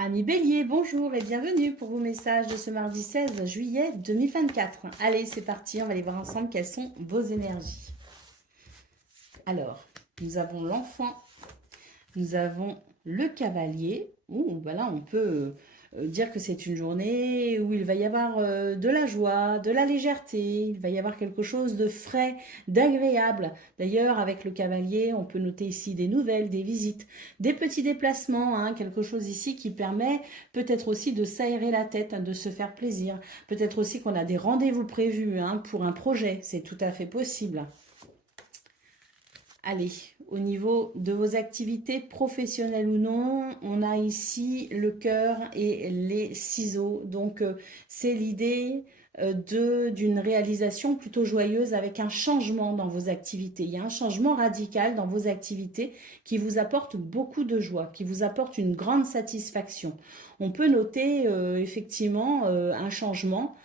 Amis Bélier, bonjour et bienvenue pour vos messages de ce mardi 16 juillet 2024. Allez, c'est parti, on va aller voir ensemble quelles sont vos énergies. Alors, nous avons l'enfant, nous avons le cavalier. Ben là, on peut dire que c'est une journée où il va y avoir de la joie, de la légèreté, il va y avoir quelque chose de frais, d'agréable. D'ailleurs, avec le cavalier, on peut noter ici des nouvelles, des visites, des petits déplacements, hein, quelque chose ici qui permet peut-être aussi de s'aérer la tête, hein, de se faire plaisir. Peut-être aussi qu'on a des rendez-vous prévus, hein, pour un projet, c'est tout à fait possible. Allez, au niveau de vos activités professionnelles ou non, on a ici le cœur et les ciseaux. Donc, c'est l'idée d'une réalisation plutôt joyeuse avec un changement dans vos activités. Il y a un changement radical dans vos activités qui vous apporte beaucoup de joie, qui vous apporte une grande satisfaction. On peut noter effectivement un changement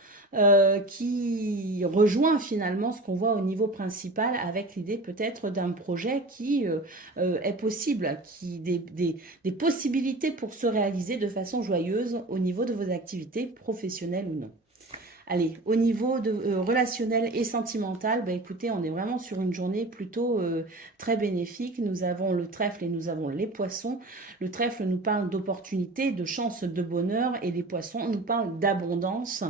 qui rejoint finalement ce qu'on voit au niveau principal avec l'idée peut-être d'un projet qui est possible, des possibilités pour se réaliser de façon joyeuse au niveau de vos activités professionnelles ou non. Allez, au niveau relationnel et sentimental, bah écoutez, on est vraiment sur une journée plutôt très bénéfique. Nous avons le trèfle et nous avons les poissons. Le trèfle nous parle d'opportunités, de chances, de bonheur, et les poissons nous parlent d'abondance,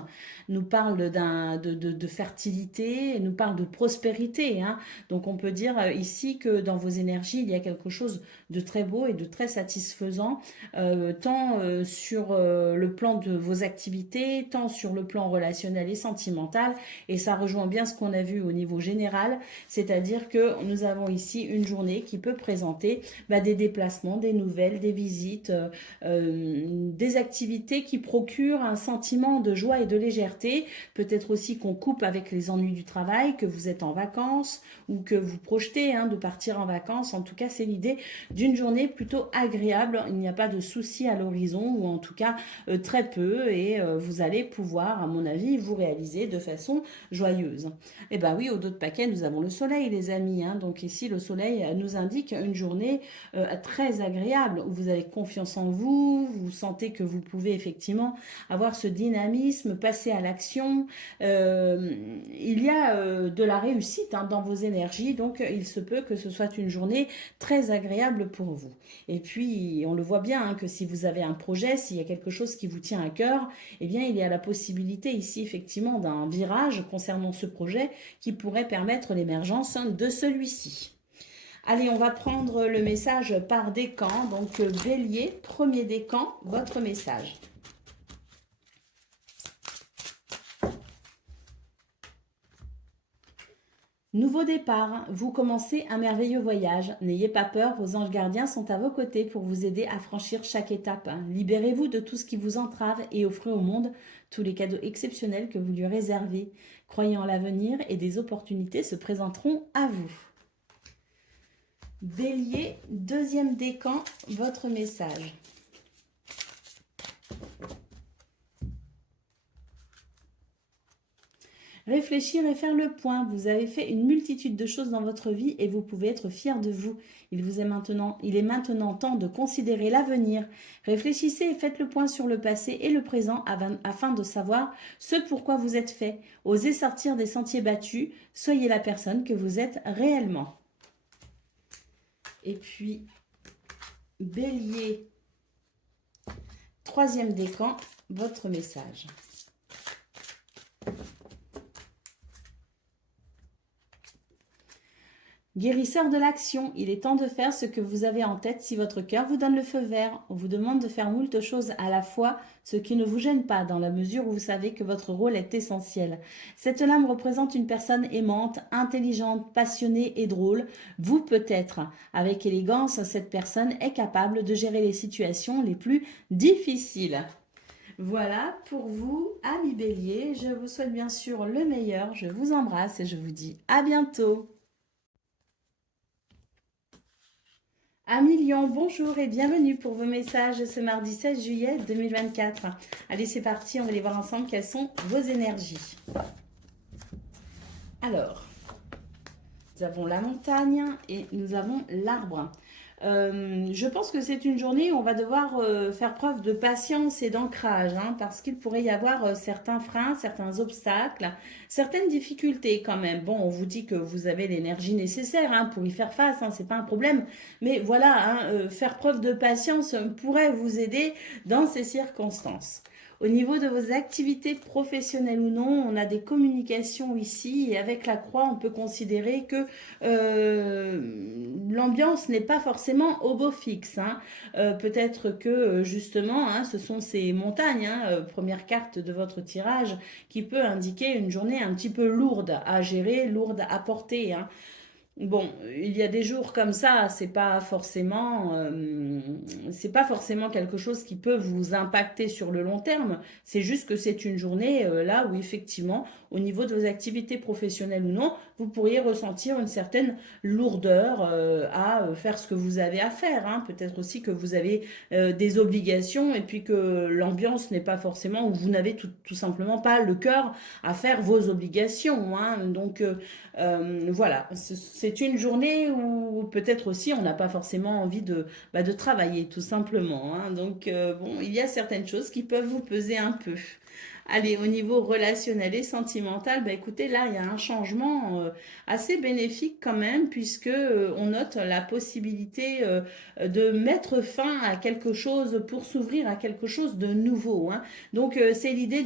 nous parlent de fertilité, nous parlent de prospérité, hein. Donc on peut dire ici que dans vos énergies, il y a quelque chose de très beau et de très satisfaisant, tant sur le plan de vos activités, tant sur le plan relationnel et sentimentale, et ça rejoint bien ce qu'on a vu au niveau général, c'est-à-dire que nous avons ici une journée qui peut présenter des déplacements, des nouvelles, des visites, des activités qui procurent un sentiment de joie et de légèreté. Peut-être aussi qu'on coupe avec les ennuis du travail, que vous êtes en vacances ou que vous projetez de partir en vacances. En tout cas, c'est l'idée d'une journée plutôt agréable. Il n'y a pas de soucis à l'horizon, ou en tout cas très peu, et vous allez pouvoir, à mon avis, vous réaliser de façon joyeuse. Et bien oui, au dos de paquet, nous avons le soleil, les amis, hein. Donc ici, le soleil nous indique une journée très agréable, où vous avez confiance en vous, vous sentez que vous pouvez effectivement avoir ce dynamisme, passer à l'action. Il y a de la réussite dans vos énergies, donc il se peut que ce soit une journée très agréable pour vous. Et puis, on le voit bien, que si vous avez un projet, s'il y a quelque chose qui vous tient à cœur, eh bien, il y a la possibilité ici, effectivement, d'un virage concernant ce projet qui pourrait permettre l'émergence de celui-ci. Allez, on va prendre le message par décan. Donc, Bélier, premier décan, votre message. Nouveau départ, vous commencez un merveilleux voyage. N'ayez pas peur, vos anges gardiens sont à vos côtés pour vous aider à franchir chaque étape. Libérez-vous de tout ce qui vous entrave et offrez au monde tous les cadeaux exceptionnels que vous lui réservez. Croyez en l'avenir et des opportunités se présenteront à vous. Bélier, deuxième décan, votre message. Réfléchir et faire le point. Vous avez fait une multitude de choses dans votre vie et vous pouvez être fier de vous. Il est maintenant temps de considérer l'avenir. Réfléchissez et faites le point sur le passé et le présent afin de savoir ce pourquoi vous êtes fait. Osez sortir des sentiers battus. Soyez la personne que vous êtes réellement. Et puis, Bélier, troisième décan, votre message. Guérisseur de l'action, il est temps de faire ce que vous avez en tête si votre cœur vous donne le feu vert. On vous demande de faire moult choses à la fois, ce qui ne vous gêne pas dans la mesure où vous savez que votre rôle est essentiel. Cette lame représente une personne aimante, intelligente, passionnée et drôle. Vous peut-être. Avec élégance, cette personne est capable de gérer les situations les plus difficiles. Voilà pour vous, amis Bélier. Je vous souhaite bien sûr le meilleur. Je vous embrasse et je vous dis à bientôt. Amis Lion, bonjour et bienvenue pour vos messages ce mardi 16 juillet 2024. Allez, c'est parti, on va aller voir ensemble quelles sont vos énergies. Alors, nous avons la montagne et nous avons l'arbre. Je pense que c'est une journée où on va devoir faire preuve de patience et d'ancrage, hein, parce qu'il pourrait y avoir certains freins, certains obstacles, certaines difficultés quand même. Bon, on vous dit que vous avez l'énergie nécessaire hein, pour y faire face, hein, c'est pas un problème. Mais voilà, hein, faire preuve de patience pourrait vous aider dans ces circonstances. Au niveau de vos activités professionnelles ou non, on a des communications ici et avec la croix, on peut considérer que l'ambiance n'est pas forcément au beau fixe. Hein. Peut-être que justement, hein, ce sont ces montagnes, hein, première carte de votre tirage, qui peut indiquer une journée un petit peu lourde à gérer, lourde à porter. Hein. Bon, il y a des jours comme ça, c'est pas forcément quelque chose qui peut vous impacter sur le long terme. C'est juste que c'est une journée là où effectivement, au niveau de vos activités professionnelles ou non, vous pourriez ressentir une certaine lourdeur à faire ce que vous avez à faire. Hein. Peut-être aussi que vous avez des obligations et puis que l'ambiance n'est pas forcément, ou vous n'avez tout simplement pas le cœur à faire vos obligations. Hein. Donc voilà, c'est une journée où peut-être aussi on n'a pas forcément envie de travailler tout simplement. Hein. Donc bon, il y a certaines choses qui peuvent vous peser un peu. Allez, au niveau relationnel et sentimental, bah écoutez, là, il y a un changement assez bénéfique quand même, puisque on note la possibilité de mettre fin à quelque chose pour s'ouvrir à quelque chose de nouveau. Hein. Donc, c'est l'idée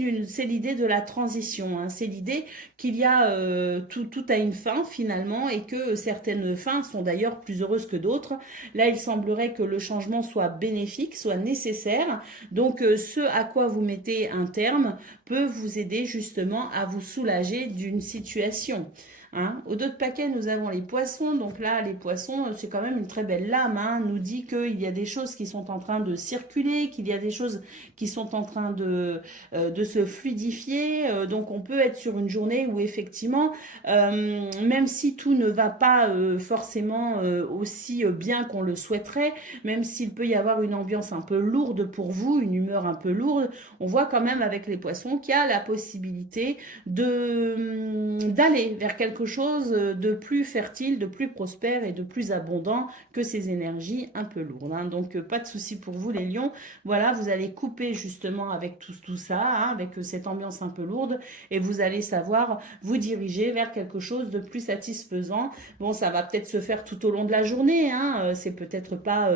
de la transition. Hein. C'est l'idée qu'il y a tout a une fin finalement et que certaines fins sont d'ailleurs plus heureuses que d'autres. Là, il semblerait que le changement soit bénéfique, soit nécessaire. Donc, ce à quoi vous mettez un terme peut vous aider justement à vous soulager d'une situation. Hein. Au dos de paquet, nous avons les poissons. Donc là, les poissons, c'est quand même une très belle lame. Hein. Nous dit qu'il y a des choses qui sont en train de circuler, qu'il y a des choses qui sont en train de se fluidifier. Donc on peut être sur une journée où effectivement, même si tout ne va pas forcément aussi bien qu'on le souhaiterait, même s'il peut y avoir une ambiance un peu lourde pour vous, une humeur un peu lourde, on voit quand même avec les poissons qu'il y a la possibilité d'aller vers quelque chose de plus fertile, de plus prospère et de plus abondant que ces énergies un peu lourdes. Hein. Donc pas de souci pour vous les lions. Voilà, vous allez couper justement avec tout ça, hein, avec cette ambiance un peu lourde et vous allez savoir vous diriger vers quelque chose de plus satisfaisant. Bon, ça va peut-être se faire tout au long de la journée, hein, c'est peut-être pas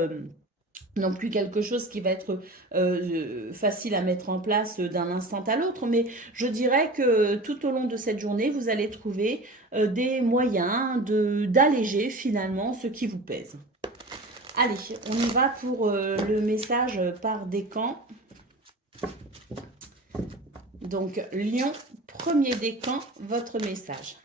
non plus quelque chose qui va être facile à mettre en place d'un instant à l'autre, mais je dirais que tout au long de cette journée, vous allez trouver des moyens d'alléger finalement ce qui vous pèse. Allez, on y va pour le message par décan. Donc, Lion, premier décan, votre message.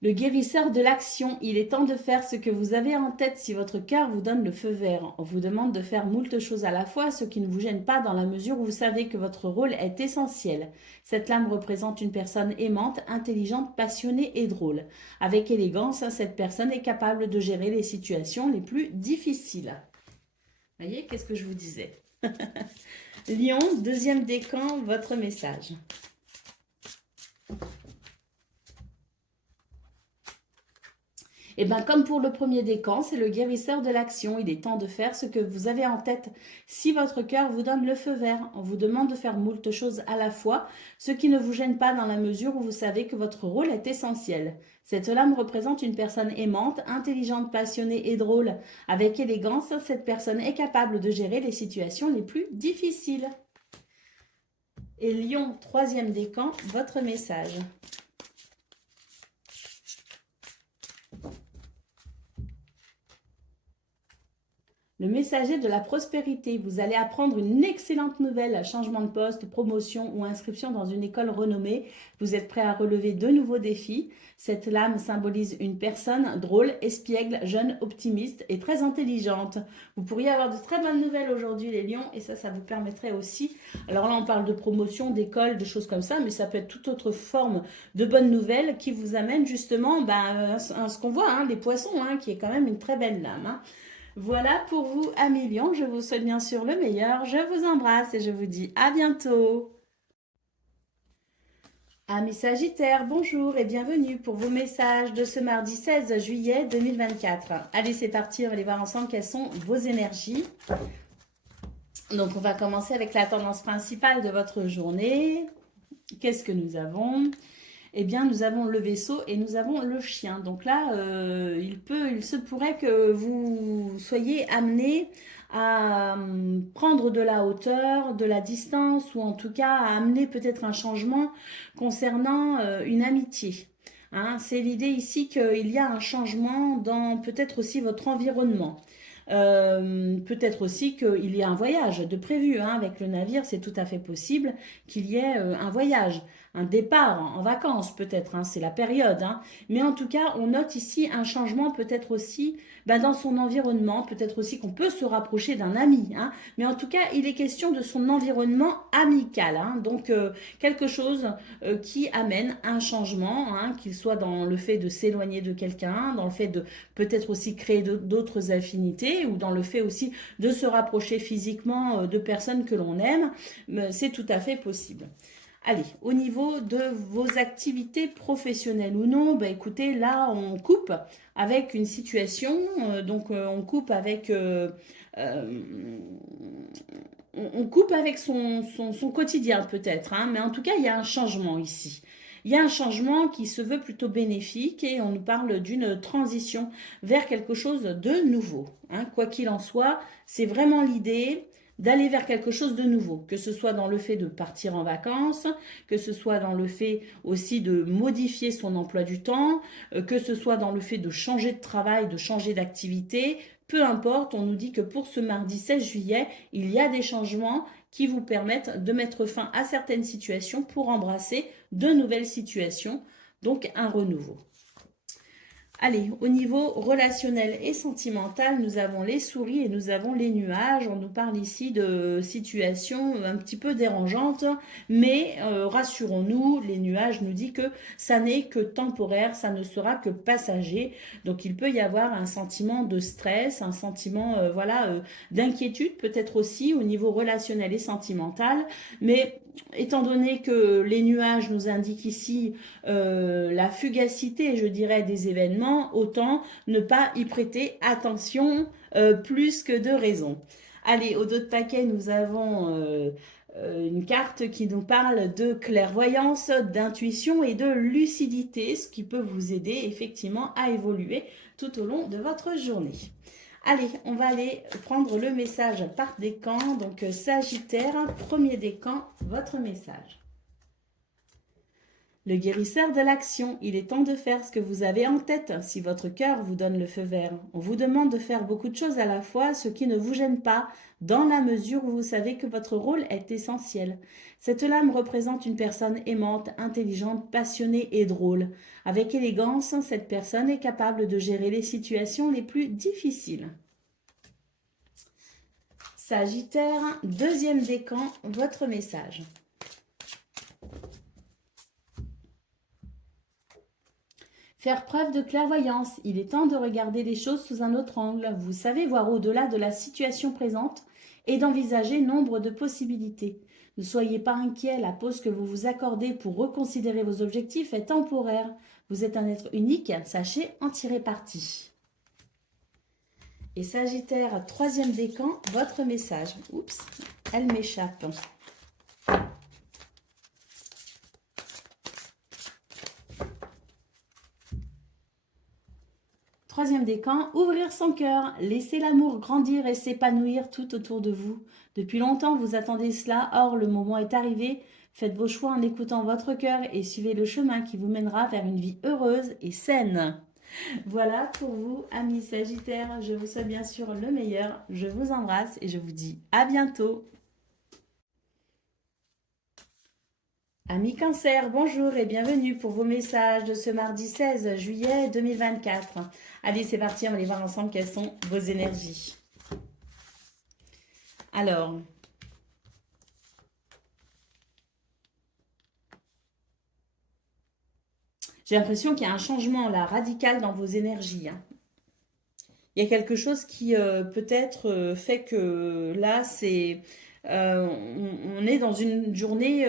Le guérisseur de l'action, il est temps de faire ce que vous avez en tête si votre cœur vous donne le feu vert. On vous demande de faire moult choses à la fois, ce qui ne vous gêne pas dans la mesure où vous savez que votre rôle est essentiel. Cette lame représente une personne aimante, intelligente, passionnée et drôle. Avec élégance, cette personne est capable de gérer les situations les plus difficiles. Voyez, qu'est-ce que je vous disais? Lion, deuxième décan, votre message. Et bien, comme pour le premier décan, c'est le guérisseur de l'action. Il est temps de faire ce que vous avez en tête. Si votre cœur vous donne le feu vert, on vous demande de faire moult choses à la fois, ce qui ne vous gêne pas dans la mesure où vous savez que votre rôle est essentiel. Cette lame représente une personne aimante, intelligente, passionnée et drôle. Avec élégance, cette personne est capable de gérer les situations les plus difficiles. Et Lion, troisième décan, votre message. Le messager de la prospérité, vous allez apprendre une excellente nouvelle, changement de poste, promotion ou inscription dans une école renommée. Vous êtes prêt à relever de nouveaux défis. Cette lame symbolise une personne drôle, espiègle, jeune, optimiste et très intelligente. Vous pourriez avoir de très bonnes nouvelles aujourd'hui les lions et ça vous permettrait aussi, alors là on parle de promotion, d'école, de choses comme ça, mais ça peut être toute autre forme de bonnes nouvelles qui vous amène justement à ce qu'on voit, hein, les poissons, hein, qui est quand même une très belle lame. Hein. Voilà pour vous, amis lions. Je vous souhaite bien sûr le meilleur. Je vous embrasse et je vous dis à bientôt. Amis Sagittaires, bonjour et bienvenue pour vos messages de ce mardi 16 juillet 2024. Allez, c'est parti, on va aller voir ensemble quelles sont vos énergies. Donc, on va commencer avec la tendance principale de votre journée. Qu'est-ce que nous avons? Eh bien, nous avons le vaisseau et nous avons le chien. Donc là, il se pourrait que vous soyez amené à prendre de la hauteur, de la distance, ou en tout cas à amener peut-être un changement concernant une amitié. Hein, c'est l'idée ici qu'il y a un changement dans peut-être aussi votre environnement. Peut-être aussi qu'il y a un voyage de prévu, hein, avec le navire, c'est tout à fait possible qu'il y ait un voyage, un départ en vacances peut-être, hein, c'est la période, hein. Mais en tout cas, on note ici un changement peut-être aussi dans son environnement, peut-être aussi qu'on peut se rapprocher d'un ami, hein. Mais en tout cas, il est question de son environnement amical, hein. Donc quelque chose qui amène un changement, hein, qu'il soit dans le fait de s'éloigner de quelqu'un, dans le fait de peut-être aussi créer d'autres affinités, ou dans le fait aussi de se rapprocher physiquement de personnes que l'on aime, c'est tout à fait possible. Allez, au niveau de vos activités professionnelles ou non, bah écoutez, là on coupe avec une situation, on coupe avec on coupe avec son quotidien peut-être, hein, mais en tout cas il y a un changement ici. Il y a un changement qui se veut plutôt bénéfique et on nous parle d'une transition vers quelque chose de nouveau, hein. Quoi qu'il en soit, c'est vraiment l'idée d'aller vers quelque chose de nouveau, que ce soit dans le fait de partir en vacances, que ce soit dans le fait aussi de modifier son emploi du temps, que ce soit dans le fait de changer de travail, de changer d'activité. Peu importe, on nous dit que pour ce mardi 16 juillet, il y a des changements qui vous permettent de mettre fin à certaines situations pour embrasser de nouvelles situations, donc un renouveau. Allez, au niveau relationnel et sentimental, nous avons les souris et nous avons les nuages. On nous parle ici de situations un petit peu dérangeantes, mais rassurons-nous, les nuages nous disent que ça n'est que temporaire, ça ne sera que passager. Donc il peut y avoir un sentiment de stress, un sentiment d'inquiétude peut-être aussi au niveau relationnel et sentimental, mais étant donné que les nuages nous indiquent ici la fugacité, je dirais, des événements, autant ne pas y prêter attention plus que de raison. Allez, au dos de paquet, nous avons une carte qui nous parle de clairvoyance, d'intuition et de lucidité, ce qui peut vous aider effectivement à évoluer tout au long de votre journée. Allez, on va aller prendre le message par décan. Donc, Sagittaire, premier décan, votre message. Le guérisseur de l'action, il est temps de faire ce que vous avez en tête si votre cœur vous donne le feu vert. On vous demande de faire beaucoup de choses à la fois, ce qui ne vous gêne pas, dans la mesure où vous savez que votre rôle est essentiel. Cette lame représente une personne aimante, intelligente, passionnée et drôle. Avec élégance, cette personne est capable de gérer les situations les plus difficiles. Sagittaire, deuxième décan, votre message. Faire preuve de clairvoyance, il est temps de regarder les choses sous un autre angle. Vous savez voir au-delà de la situation présente et d'envisager nombre de possibilités. Ne soyez pas inquiet, la pause que vous vous accordez pour reconsidérer vos objectifs est temporaire. Vous êtes un être unique, sachez en tirer parti. Et Sagittaire, troisième décan, votre message. Oups, elle m'échappe. Troisième décan, ouvrir son cœur, laisser l'amour grandir et s'épanouir tout autour de vous. Depuis longtemps, vous attendez cela, or le moment est arrivé. Faites vos choix en écoutant votre cœur et suivez le chemin qui vous mènera vers une vie heureuse et saine. Voilà pour vous, amis Sagittaires. Je vous souhaite bien sûr le meilleur. Je vous embrasse et je vous dis à bientôt. Amis Cancer, bonjour et bienvenue pour vos messages de ce mardi 16 juillet 2024. Allez, c'est parti, on va aller voir ensemble quelles sont vos énergies. Alors, j'ai l'impression qu'il y a un changement là, radical dans vos énergies, hein. Il y a quelque chose qui peut-être fait que là, c'est on est dans une journée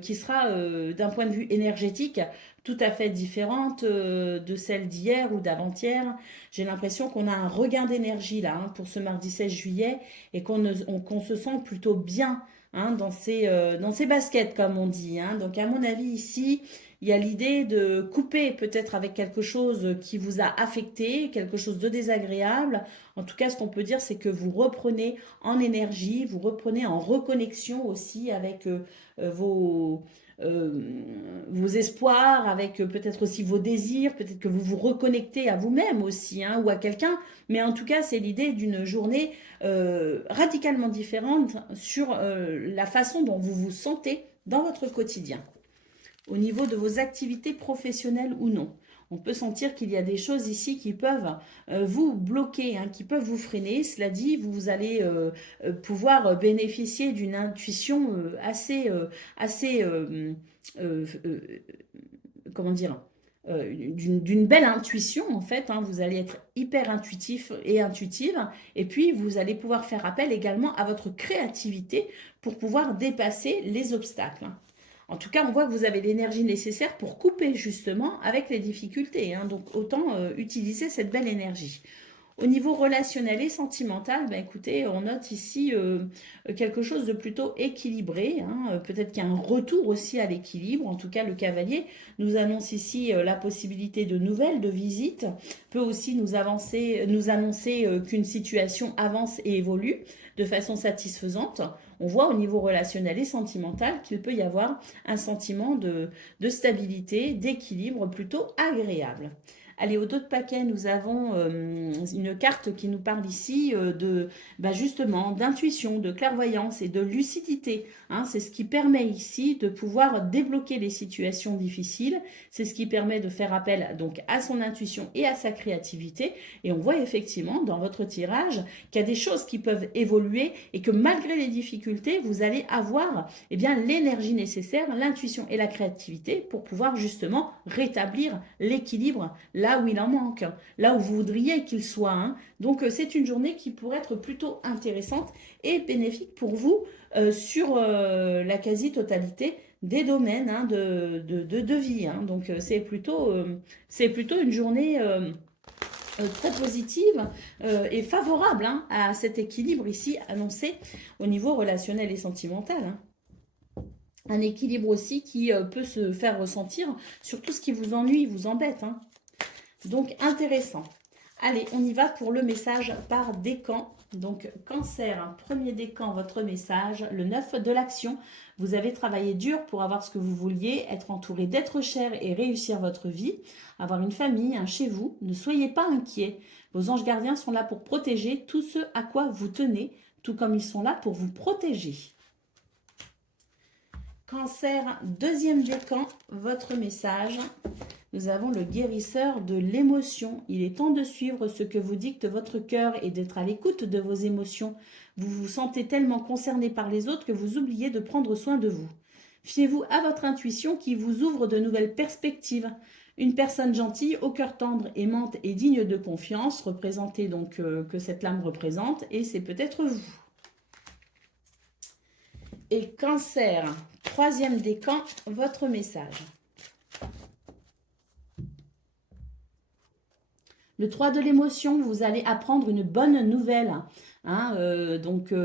qui sera, d'un point de vue énergétique, tout à fait différente de celle d'hier ou d'avant-hier. J'ai l'impression qu'on a un regain d'énergie là, hein, pour ce mardi 16 juillet, et qu'on se sent plutôt bien, hein, dans ses baskets, comme on dit, hein. Donc à mon avis ici, il y a l'idée de couper peut-être avec quelque chose qui vous a affecté, quelque chose de désagréable. En tout cas, ce qu'on peut dire, c'est que vous reprenez en énergie, vous reprenez en reconnexion aussi avec vos, euh, vos espoirs, avec peut-être aussi vos désirs, peut-être que vous vous reconnectez à vous-même aussi, hein, ou à quelqu'un. Mais en tout cas, c'est l'idée d'une journée radicalement différente sur la façon dont vous vous sentez dans votre quotidien, au niveau de vos activités professionnelles ou non. On peut sentir qu'il y a des choses ici qui peuvent vous bloquer, hein, qui peuvent vous freiner. Cela dit, vous allez pouvoir bénéficier d'une intuition assez comment dire, d'une belle intuition en fait, hein. Vous allez être hyper intuitif et intuitive, et puis vous allez pouvoir faire appel également à votre créativité pour pouvoir dépasser les obstacles, hein. En tout cas, on voit que vous avez l'énergie nécessaire pour couper justement avec les difficultés, hein. Donc autant utiliser cette belle énergie. Au niveau relationnel et sentimental, ben écoutez, on note ici quelque chose de plutôt équilibré, hein. Peut-être qu'il y a un retour aussi à l'équilibre. En tout cas, le cavalier nous annonce ici la possibilité de nouvelles, de visites, peut aussi nous annoncer qu'une situation avance et évolue de façon satisfaisante. On voit au niveau relationnel et sentimental qu'il peut y avoir un sentiment de stabilité, d'équilibre plutôt agréable. Allez, au dos de paquet, nous avons une carte qui nous parle ici justement d'intuition, de clairvoyance et de lucidité, hein. C'est ce qui permet ici de pouvoir débloquer les situations difficiles. C'est ce qui permet de faire appel donc à son intuition et à sa créativité. Et on voit effectivement dans votre tirage qu'il y a des choses qui peuvent évoluer et que malgré les difficultés, vous allez avoir l'énergie nécessaire, l'intuition et la créativité pour pouvoir justement rétablir l'équilibre là où il en manque, là où vous voudriez qu'il soit, hein. Donc c'est une journée qui pourrait être plutôt intéressante et bénéfique pour vous sur la quasi-totalité des domaines, hein, de vie, hein. Donc c'est plutôt une journée très positive et favorable, hein, à cet équilibre ici annoncé au niveau relationnel et sentimental, hein. Un équilibre aussi qui peut se faire ressentir sur tout ce qui vous ennuie, vous embête, hein. Donc, intéressant. Allez, on y va pour le message par décan. Donc, cancer, premier décan, votre message, le 9 de l'action. Vous avez travaillé dur pour avoir ce que vous vouliez, être entouré d'êtres chers et réussir votre vie, avoir une famille, un chez vous. Ne soyez pas inquiets. Vos anges gardiens sont là pour protéger tout ce à quoi vous tenez, tout comme ils sont là pour vous protéger. Cancer, deuxième décan, votre message. Nous avons le guérisseur de l'émotion. Il est temps de suivre ce que vous dicte votre cœur et d'être à l'écoute de vos émotions. Vous vous sentez tellement concerné par les autres que vous oubliez de prendre soin de vous. Fiez-vous à votre intuition qui vous ouvre de nouvelles perspectives. Une personne gentille, au cœur tendre, aimante et digne de confiance, représentez donc que cette lame représente, et c'est peut-être vous. Et cancer, troisième décan, votre message. Le 3 de l'émotion, vous allez apprendre une bonne nouvelle, hein,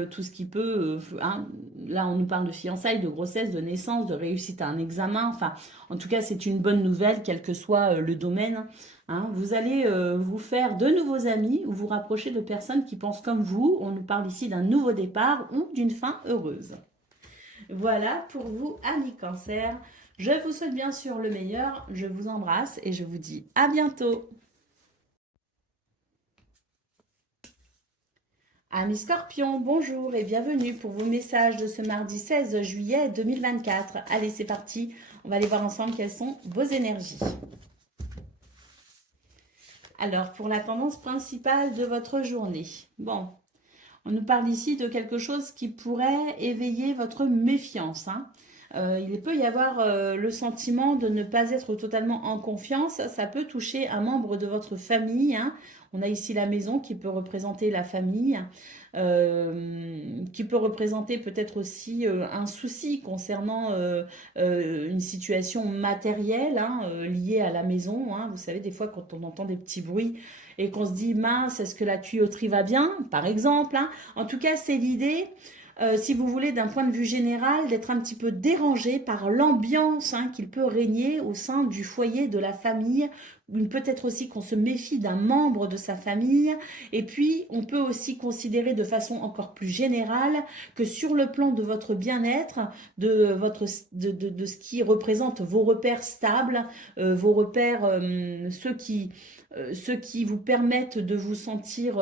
tout ce qui peut, hein, là on nous parle de fiançailles, de grossesse, de naissance, de réussite à un examen, enfin en tout cas c'est une bonne nouvelle quel que soit le domaine, hein. Vous allez vous faire de nouveaux amis ou vous rapprocher de personnes qui pensent comme vous. On nous parle ici d'un nouveau départ ou d'une fin heureuse. Voilà pour vous, amis cancer. Je vous souhaite bien sûr le meilleur, je vous embrasse et je vous dis à bientôt. Amis Scorpions, bonjour et bienvenue pour vos messages de ce mardi 16 juillet 2024. Allez, c'est parti, on va aller voir ensemble quelles sont vos énergies. Alors, pour la tendance principale de votre journée, bon, on nous parle ici de quelque chose qui pourrait éveiller votre méfiance, hein. Il peut y avoir le sentiment de ne pas être totalement en confiance. Ça peut toucher un membre de votre famille, hein. On a ici la maison qui peut représenter la famille, qui peut représenter peut-être aussi un souci concernant une situation matérielle, hein, liée à la maison, hein. Vous savez, des fois, quand on entend des petits bruits et qu'on se dit, mince, est-ce que la tuyauterie va bien, par exemple, hein. En tout cas, c'est l'idée, si vous voulez, d'un point de vue général, d'être un petit peu dérangé par l'ambiance, hein, qu'il peut régner au sein du foyer, de la famille. Peut-être aussi qu'on se méfie d'un membre de sa famille. Et puis, on peut aussi considérer de façon encore plus générale que sur le plan de votre bien-être, de ce qui représente vos repères stables, vos repères, ceux qui vous permettent de vous sentir,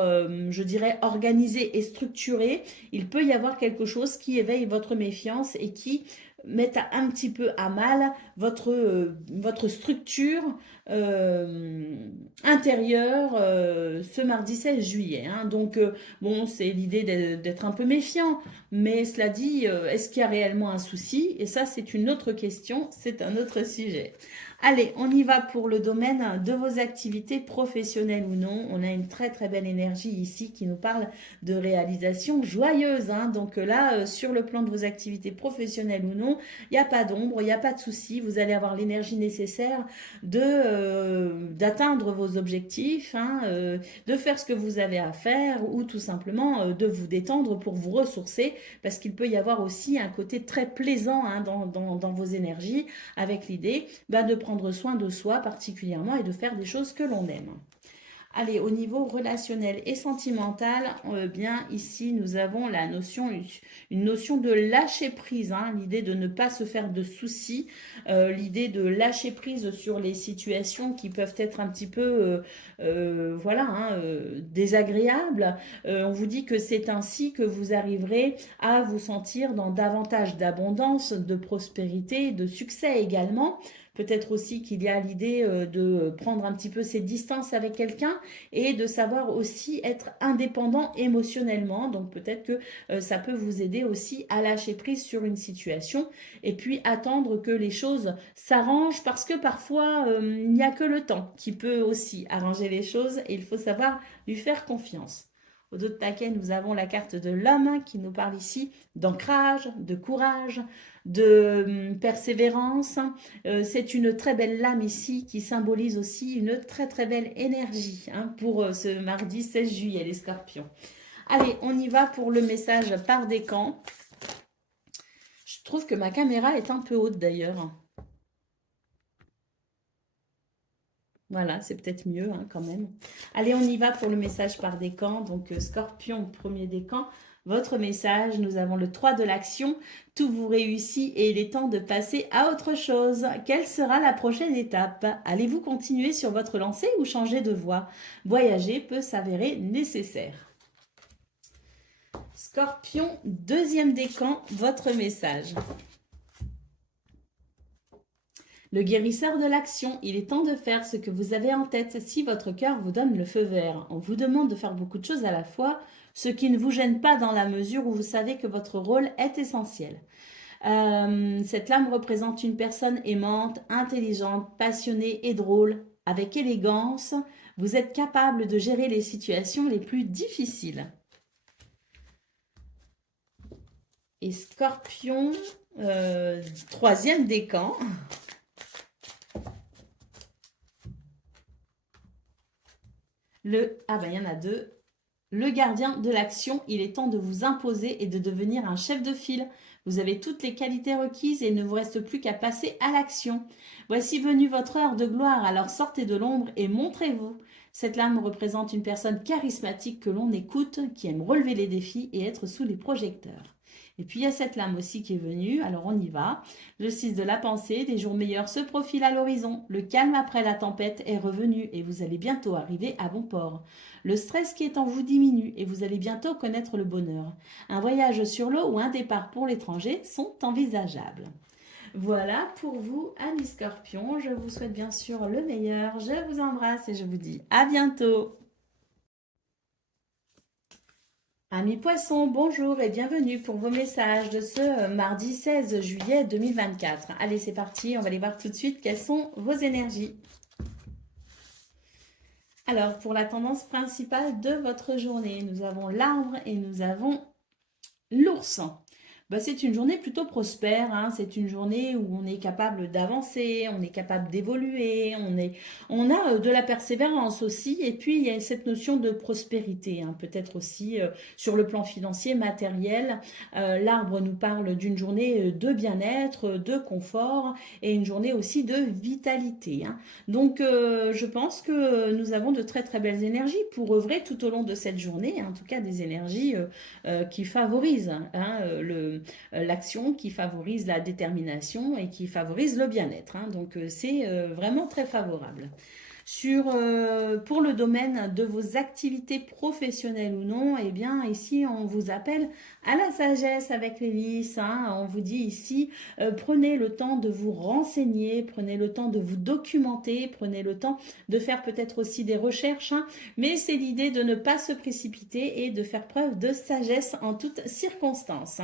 je dirais, organisé et structuré, il peut y avoir quelque chose qui éveille votre méfiance et qui met un petit peu à mal votre structure intérieure ce mardi 16 juillet, hein. Donc, bon, c'est l'idée d'être un peu méfiant, mais cela dit, est-ce qu'il y a réellement un souci? Et ça, c'est une autre question, c'est un autre sujet. Allez, on y va pour le domaine de vos activités professionnelles ou non. On a une très très belle énergie ici qui nous parle de réalisation joyeuse, hein. Donc là, sur le plan de vos activités professionnelles ou non, il n'y a pas d'ombre, il n'y a pas de souci. Vous allez avoir l'énergie nécessaire d'atteindre vos objectifs, hein, de faire ce que vous avez à faire ou tout simplement de vous détendre pour vous ressourcer parce qu'il peut y avoir aussi un côté très plaisant, hein, dans vos énergies avec l'idée de prendre soin de soi particulièrement et de faire des choses que l'on aime. Allez, au niveau relationnel et sentimental, bien ici nous avons une notion de lâcher prise, hein, l'idée de ne pas se faire de soucis, l'idée de lâcher prise sur les situations qui peuvent être un petit peu, voilà, hein, désagréables. On vous dit que c'est ainsi que vous arriverez à vous sentir dans davantage d'abondance, de prospérité, de succès également. Peut-être aussi qu'il y a l'idée de prendre un petit peu ses distances avec quelqu'un et de savoir aussi être indépendant émotionnellement. Donc peut-être que ça peut vous aider aussi à lâcher prise sur une situation et puis attendre que les choses s'arrangent parce que parfois il n'y a que le temps qui peut aussi arranger les choses et il faut savoir lui faire confiance. Au dos de taquet, nous avons la carte de l'homme qui nous parle ici d'ancrage, de courage, de persévérance. C'est une très belle lame ici qui symbolise aussi une très très belle énergie, hein, pour ce mardi 16 juillet, les scorpions. Allez, on y va pour le message par décan. Je trouve que ma caméra est un peu haute d'ailleurs. Voilà, c'est peut-être mieux, hein, quand même. Allez, on y va pour le message par décan. Donc, Scorpion, premier décan. Votre message, nous avons le 3 de l'action. Tout vous réussit et il est temps de passer à autre chose. Quelle sera la prochaine étape? Allez-vous continuer sur votre lancée ou changer de voie? Voyager peut s'avérer nécessaire. Scorpion, deuxième décan, votre message. Le guérisseur de l'action, il est temps de faire ce que vous avez en tête si votre cœur vous donne le feu vert. On vous demande de faire beaucoup de choses à la fois, ce qui ne vous gêne pas dans la mesure où vous savez que votre rôle est essentiel. Cette lame représente une personne aimante, intelligente, passionnée et drôle. Avec élégance, vous êtes capable de gérer les situations les plus difficiles. Et Scorpion, troisième décan. Ah ben il y en a deux. Le gardien de l'action, il est temps de vous imposer et de devenir un chef de file. Vous avez toutes les qualités requises et il ne vous reste plus qu'à passer à l'action. Voici venue votre heure de gloire, alors sortez de l'ombre et montrez-vous. Cette lame représente une personne charismatique que l'on écoute, qui aime relever les défis et être sous les projecteurs. Et puis il y a cette lame aussi qui est venue, alors on y va. Le 6 de la pensée, des jours meilleurs se profilent à l'horizon. Le calme après la tempête est revenu et vous allez bientôt arriver à bon port. Le stress qui est en vous diminue et vous allez bientôt connaître le bonheur. Un voyage sur l'eau ou un départ pour l'étranger sont envisageables. Voilà pour vous, amis Scorpions. Je vous souhaite bien sûr le meilleur. Je vous embrasse et je vous dis à bientôt. Amis poissons, bonjour et bienvenue pour vos messages de ce mardi 16 juillet 2024. Allez, c'est parti, on va aller voir tout de suite quelles sont vos énergies. Alors, pour la tendance principale de votre journée, nous avons l'arbre et nous avons l'ours. C'est une journée plutôt prospère, hein. C'est une journée où on est capable d'avancer, on est capable d'évoluer, on a de la persévérance aussi, et puis il y a cette notion de prospérité, hein. Peut-être aussi sur le plan financier, matériel. L'arbre nous parle d'une journée de bien-être, de confort, et une journée aussi de vitalité, hein. Donc je pense que nous avons de très très belles énergies pour œuvrer tout au long de cette journée, hein. En tout cas des énergies qui favorisent, hein, l'action, qui favorise la détermination et qui favorise le bien-être, hein. Donc c'est vraiment très favorable. Pour le domaine de vos activités professionnelles ou non, eh bien ici on vous appelle à la sagesse avec les lys, hein. On vous dit ici, prenez le temps de vous renseigner, prenez le temps de vous documenter, prenez le temps de faire peut-être aussi des recherches, hein. Mais c'est l'idée de ne pas se précipiter et de faire preuve de sagesse en toutes circonstances.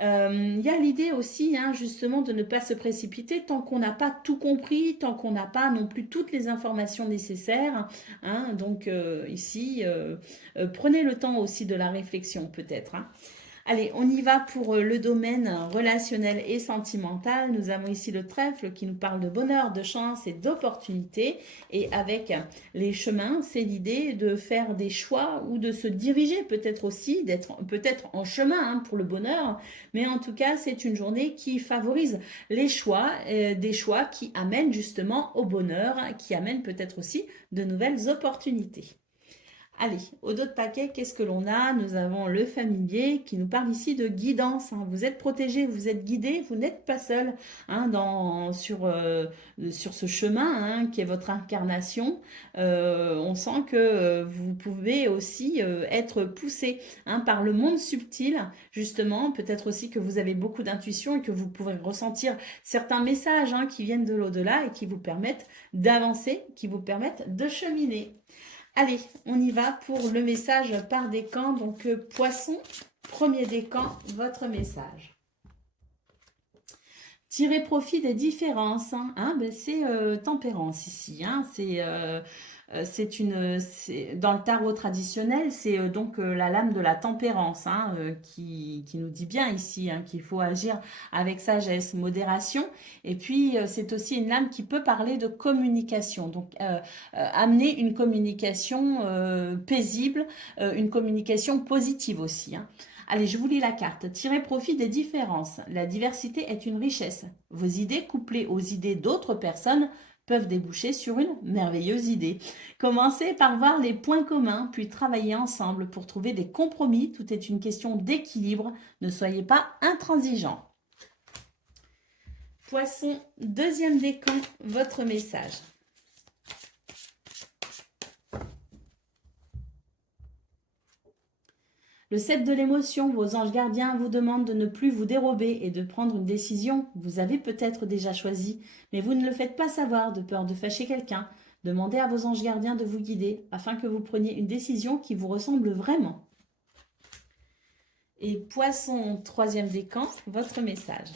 Il y a l'idée aussi, hein, justement, de ne pas se précipiter tant qu'on n'a pas tout compris, tant qu'on n'a pas non plus toutes les informations nécessaires, hein. Donc ici, prenez le temps aussi de la réflexion peut-être, hein. Allez, on y va pour le domaine relationnel et sentimental. Nous avons ici le trèfle qui nous parle de bonheur, de chance et d'opportunité. Et avec les chemins, c'est l'idée de faire des choix ou de se diriger peut-être aussi, d'être peut-être en chemin, hein, pour le bonheur. Mais en tout cas, c'est une journée qui favorise les choix, des choix qui amènent justement au bonheur, qui amènent peut-être aussi de nouvelles opportunités. Allez, au dos de paquet, qu'est-ce que l'on a? Nous avons le familier qui nous parle ici de guidance, hein. Vous êtes protégé, vous êtes guidé, vous n'êtes pas seul, hein, sur ce chemin, hein, qui est votre incarnation. On sent que vous pouvez aussi être poussé, hein, par le monde subtil, justement. Peut-être aussi que vous avez beaucoup d'intuition et que vous pouvez ressentir certains messages, hein, qui viennent de l'au-delà et qui vous permettent d'avancer, qui vous permettent de cheminer. Allez, on y va pour le message par décan. Donc, poisson, premier décan, votre message. Tirez profit des différences, hein. C'est tempérance ici, hein. Dans le tarot traditionnel, c'est donc la lame de la tempérance, hein, qui nous dit bien ici, hein, qu'il faut agir avec sagesse, modération. Et puis, c'est aussi une lame qui peut parler de communication. Donc, amener une communication paisible, une communication positive aussi, hein. Allez, je vous lis la carte. Tirez profit des différences. La diversité est une richesse. Vos idées couplées aux idées d'autres personnes peuvent déboucher sur une merveilleuse idée. Commencez par voir les points communs, puis travaillez ensemble pour trouver des compromis. Tout est une question d'équilibre. Ne soyez pas intransigeants. Poisson, deuxième décan, votre message. Le 7 de l'émotion, vos anges gardiens vous demandent de ne plus vous dérober et de prendre une décision. Vous avez peut-être déjà choisi, mais vous ne le faites pas savoir de peur de fâcher quelqu'un. Demandez à vos anges gardiens de vous guider afin que vous preniez une décision qui vous ressemble vraiment. Et poisson, troisième décan, votre message.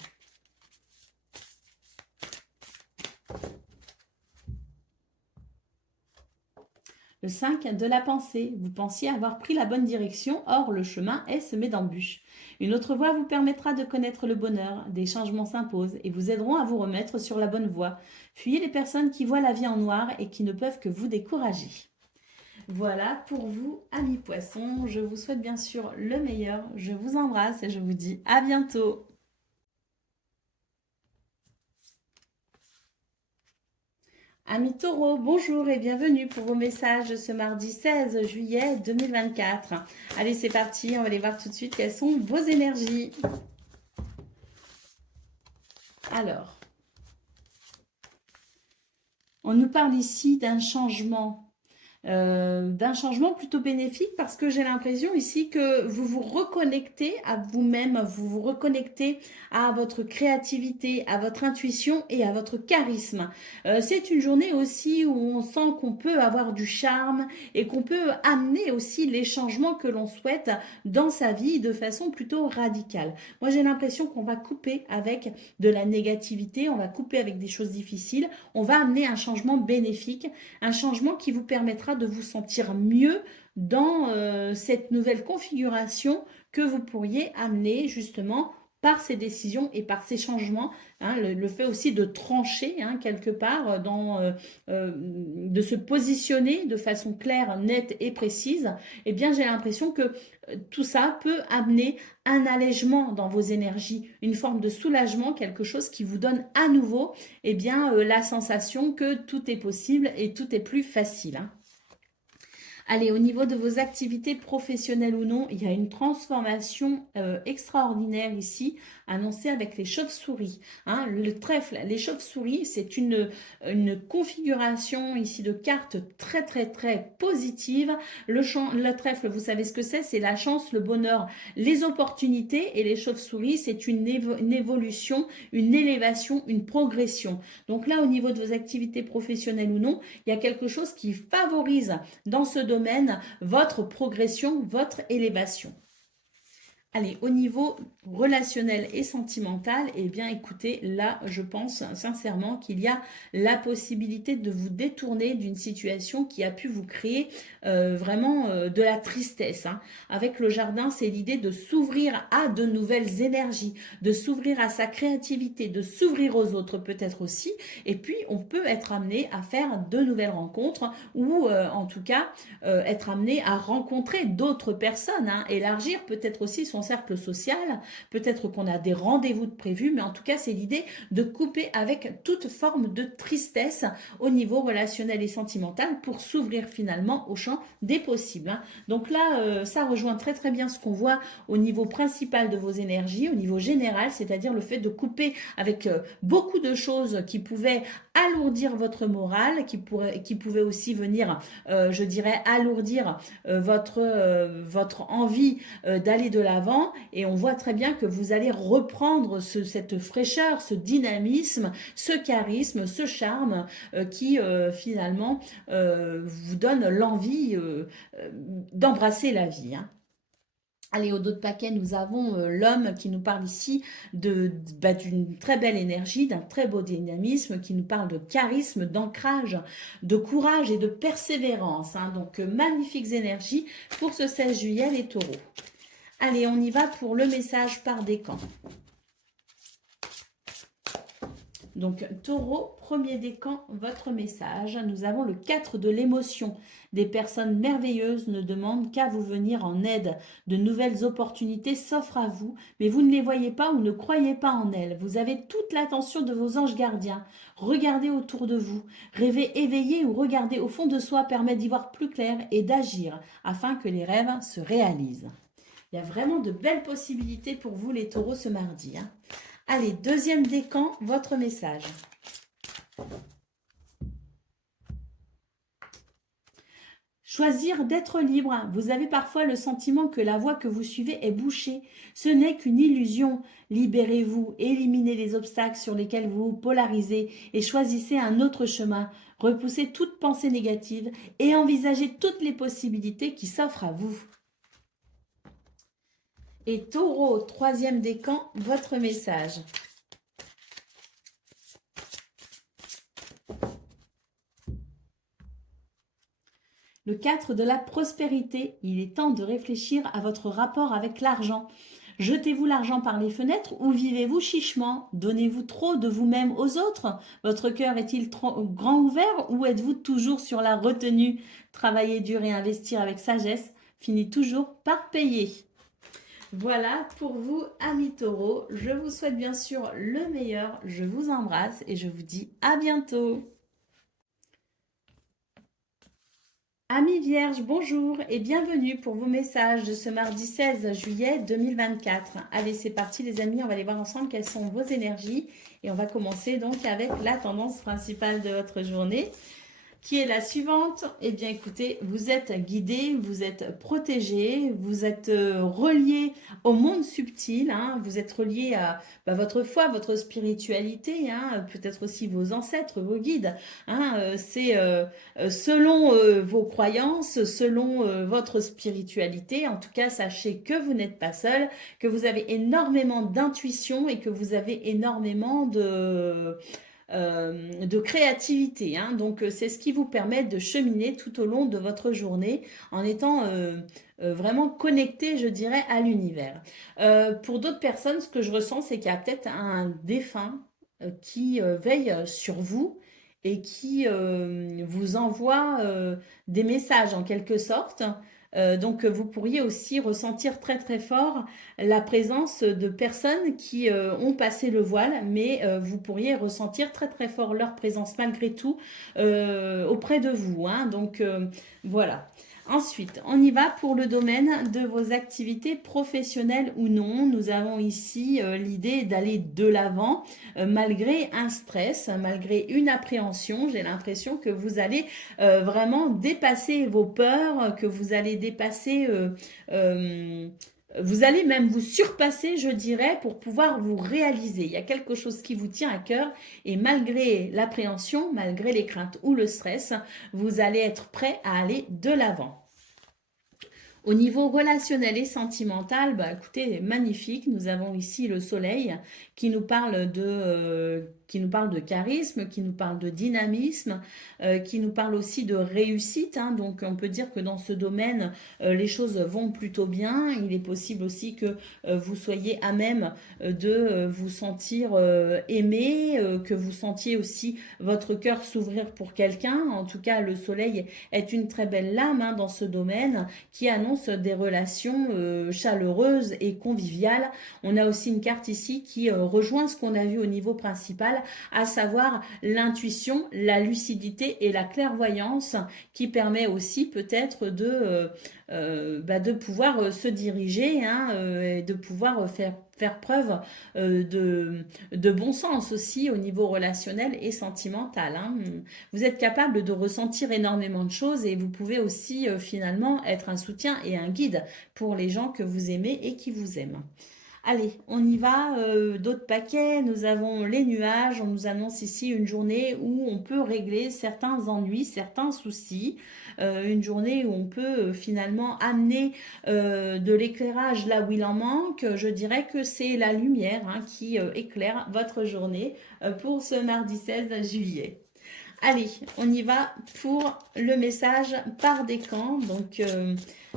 Le 5 de la pensée. Vous pensiez avoir pris la bonne direction, or le chemin est semé d'embûches. Une autre voie vous permettra de connaître le bonheur. Des changements s'imposent et vous aideront à vous remettre sur la bonne voie. Fuyez les personnes qui voient la vie en noir et qui ne peuvent que vous décourager. Voilà pour vous, amis poissons. Je vous souhaite bien sûr le meilleur. Je vous embrasse et je vous dis à bientôt. Amis taureaux, bonjour et bienvenue pour vos messages ce mardi 16 juillet 2024. Allez, c'est parti, on va aller voir tout de suite quelles sont vos énergies. Alors, on nous parle ici d'un changement. d'un changement plutôt bénéfique parce que j'ai l'impression ici que vous vous reconnectez à vous-même, vous vous reconnectez à votre créativité, à votre intuition et à votre charisme. C'est une journée aussi où on sent qu'on peut avoir du charme et qu'on peut amener aussi les changements que l'on souhaite dans sa vie de façon plutôt radicale. Moi, j'ai l'impression qu'on va couper avec de la négativité, on va couper avec des choses difficiles, on va amener un changement bénéfique, un changement qui vous permettra de vous sentir mieux dans cette nouvelle configuration que vous pourriez amener justement par ces décisions et par ces changements, hein, le fait aussi de trancher hein, quelque part, de se positionner de façon claire, nette et précise, eh bien j'ai l'impression que tout ça peut amener un allègement dans vos énergies, une forme de soulagement, quelque chose qui vous donne à nouveau eh bien, la sensation que tout est possible et tout est plus facile. Hein. Allez, au niveau de vos activités professionnelles ou non, il y a une transformation extraordinaire ici, annoncée avec les chauves-souris. Hein. Le trèfle, les chauves-souris, c'est une configuration ici de cartes très, très, très positive. Le trèfle, vous savez ce que c'est la chance, le bonheur, les opportunités. Et les chauves-souris, c'est une évolution, une élévation, une progression. Donc là, au niveau de vos activités professionnelles ou non, il y a quelque chose qui favorise dans ce domaine votre progression, votre élévation. Allez, au niveau relationnel et sentimental, eh bien écoutez, là je pense sincèrement qu'il y a la possibilité de vous détourner d'une situation qui a pu vous créer vraiment de la tristesse. Hein. Avec le jardin, c'est l'idée de s'ouvrir à de nouvelles énergies, de s'ouvrir à sa créativité, de s'ouvrir aux autres peut-être aussi. Et puis on peut être amené à faire de nouvelles rencontres ou en tout cas être amené à rencontrer d'autres personnes, hein, élargir peut-être aussi son cercle social, peut-être qu'on a des rendez-vous de prévus, mais en tout cas c'est l'idée de couper avec toute forme de tristesse au niveau relationnel et sentimental pour s'ouvrir finalement au champ des possibles. Hein. Donc là, ça rejoint très très bien ce qu'on voit au niveau principal de vos énergies, au niveau général, c'est-à-dire le fait de couper avec beaucoup de choses qui pouvaient alourdir votre morale, qui pouvaient aussi venir, je dirais, alourdir votre envie d'aller de l'avant. Et on voit très bien que vous allez reprendre cette fraîcheur, ce dynamisme, ce charisme, ce charme qui finalement vous donne l'envie d'embrasser la vie. Hein. Allez, au dos de paquet, nous avons l'homme qui nous parle ici d'une très belle énergie, d'un très beau dynamisme, qui nous parle de charisme, d'ancrage, de courage et de persévérance. Hein. Donc, magnifiques énergies pour ce 16 juillet, les taureaux. Allez, on y va pour le message par décan. Donc, taureau, premier décan, votre message. Nous avons le 4 de l'émotion. Des personnes merveilleuses ne demandent qu'à vous venir en aide. De nouvelles opportunités s'offrent à vous, mais vous ne les voyez pas ou ne croyez pas en elles. Vous avez toute l'attention de vos anges gardiens. Regardez autour de vous. Rêver éveillé ou regarder au fond de soi permet d'y voir plus clair et d'agir afin que les rêves se réalisent. Il y a vraiment de belles possibilités pour vous les taureaux ce mardi. Hein. Allez, deuxième décan, votre message. Choisir d'être libre. Vous avez parfois le sentiment que la voie que vous suivez est bouchée. Ce n'est qu'une illusion. Libérez-vous, éliminez les obstacles sur lesquels vous vous polarisez et choisissez un autre chemin. Repoussez toute pensée négative et envisagez toutes les possibilités qui s'offrent à vous. Et taureau, troisième décan, votre message. Le 4 de la prospérité, il est temps de réfléchir à votre rapport avec l'argent. Jetez-vous l'argent par les fenêtres ou vivez-vous chichement? Donnez-vous trop de vous-même aux autres? Votre cœur est-il trop grand ouvert ou êtes-vous toujours sur la retenue? Travailler dur et investir avec sagesse finit toujours par payer. Voilà pour vous, amis taureaux. Je vous souhaite bien sûr le meilleur. Je vous embrasse et je vous dis à bientôt. Amis vierges, bonjour et bienvenue pour vos messages de ce mardi 16 juillet 2024. Allez, c'est parti les amis, on va aller voir ensemble quelles sont vos énergies. Et on va commencer donc avec la tendance principale de votre journée. qui est la suivante. Eh bien, écoutez, vous êtes guidé, vous êtes protégé, vous êtes relié au monde subtil, hein, vous êtes relié à votre foi, votre spiritualité, hein, peut-être aussi vos ancêtres, vos guides. Hein, c'est selon vos croyances, selon votre spiritualité. En tout cas, sachez que vous n'êtes pas seul, que vous avez énormément d'intuition et que vous avez énormément de créativité. Hein. Donc, c'est ce qui vous permet de cheminer tout au long de votre journée en étant vraiment connecté, je dirais, à l'univers. Pour d'autres personnes, ce que je ressens, c'est qu'il y a peut-être un défunt qui veille sur vous et qui vous envoie des messages en quelque sorte. Donc, vous pourriez aussi ressentir très très fort la présence de personnes qui ont passé le voile, mais vous pourriez ressentir très très fort leur présence malgré tout auprès de vous. Hein. Donc, voilà. Ensuite, on y va pour le domaine de vos activités professionnelles ou non. Nous avons ici l'idée d'aller de l'avant malgré un stress, malgré une appréhension. J'ai l'impression que vous allez vraiment dépasser vos peurs, que vous allez dépasser... vous allez même vous surpasser, je dirais, pour pouvoir vous réaliser. Il y a quelque chose qui vous tient à cœur et malgré l'appréhension, malgré les craintes ou le stress, vous allez être prêt à aller de l'avant. Au niveau relationnel et sentimental, écoutez, magnifique. Nous avons ici le soleil qui nous parle de charisme, qui nous parle de dynamisme, qui nous parle aussi de réussite. Hein. Donc, on peut dire que dans ce domaine, les choses vont plutôt bien. Il est possible aussi que vous soyez à même de vous sentir aimé, que vous sentiez aussi votre cœur s'ouvrir pour quelqu'un. En tout cas, le soleil est une très belle lame hein, dans ce domaine qui annonce des relations chaleureuses et conviviales. On a aussi une carte ici qui rejoint ce qu'on a vu au niveau principal, à savoir l'intuition, la lucidité et la clairvoyance qui permet aussi peut-être de pouvoir se diriger hein, et de pouvoir faire preuve de bon sens aussi au niveau relationnel et sentimental. Hein. Vous êtes capable de ressentir énormément de choses et vous pouvez aussi finalement être un soutien et un guide pour les gens que vous aimez et qui vous aiment. Allez, on y va, d'autres paquets, nous avons les nuages, on nous annonce ici une journée où on peut régler certains ennuis, certains soucis, une journée où on peut finalement amener de l'éclairage là où il en manque. Je dirais que c'est la lumière hein, qui éclaire votre journée pour ce mardi 16 juillet. Allez, on y va pour le message par décan. Donc,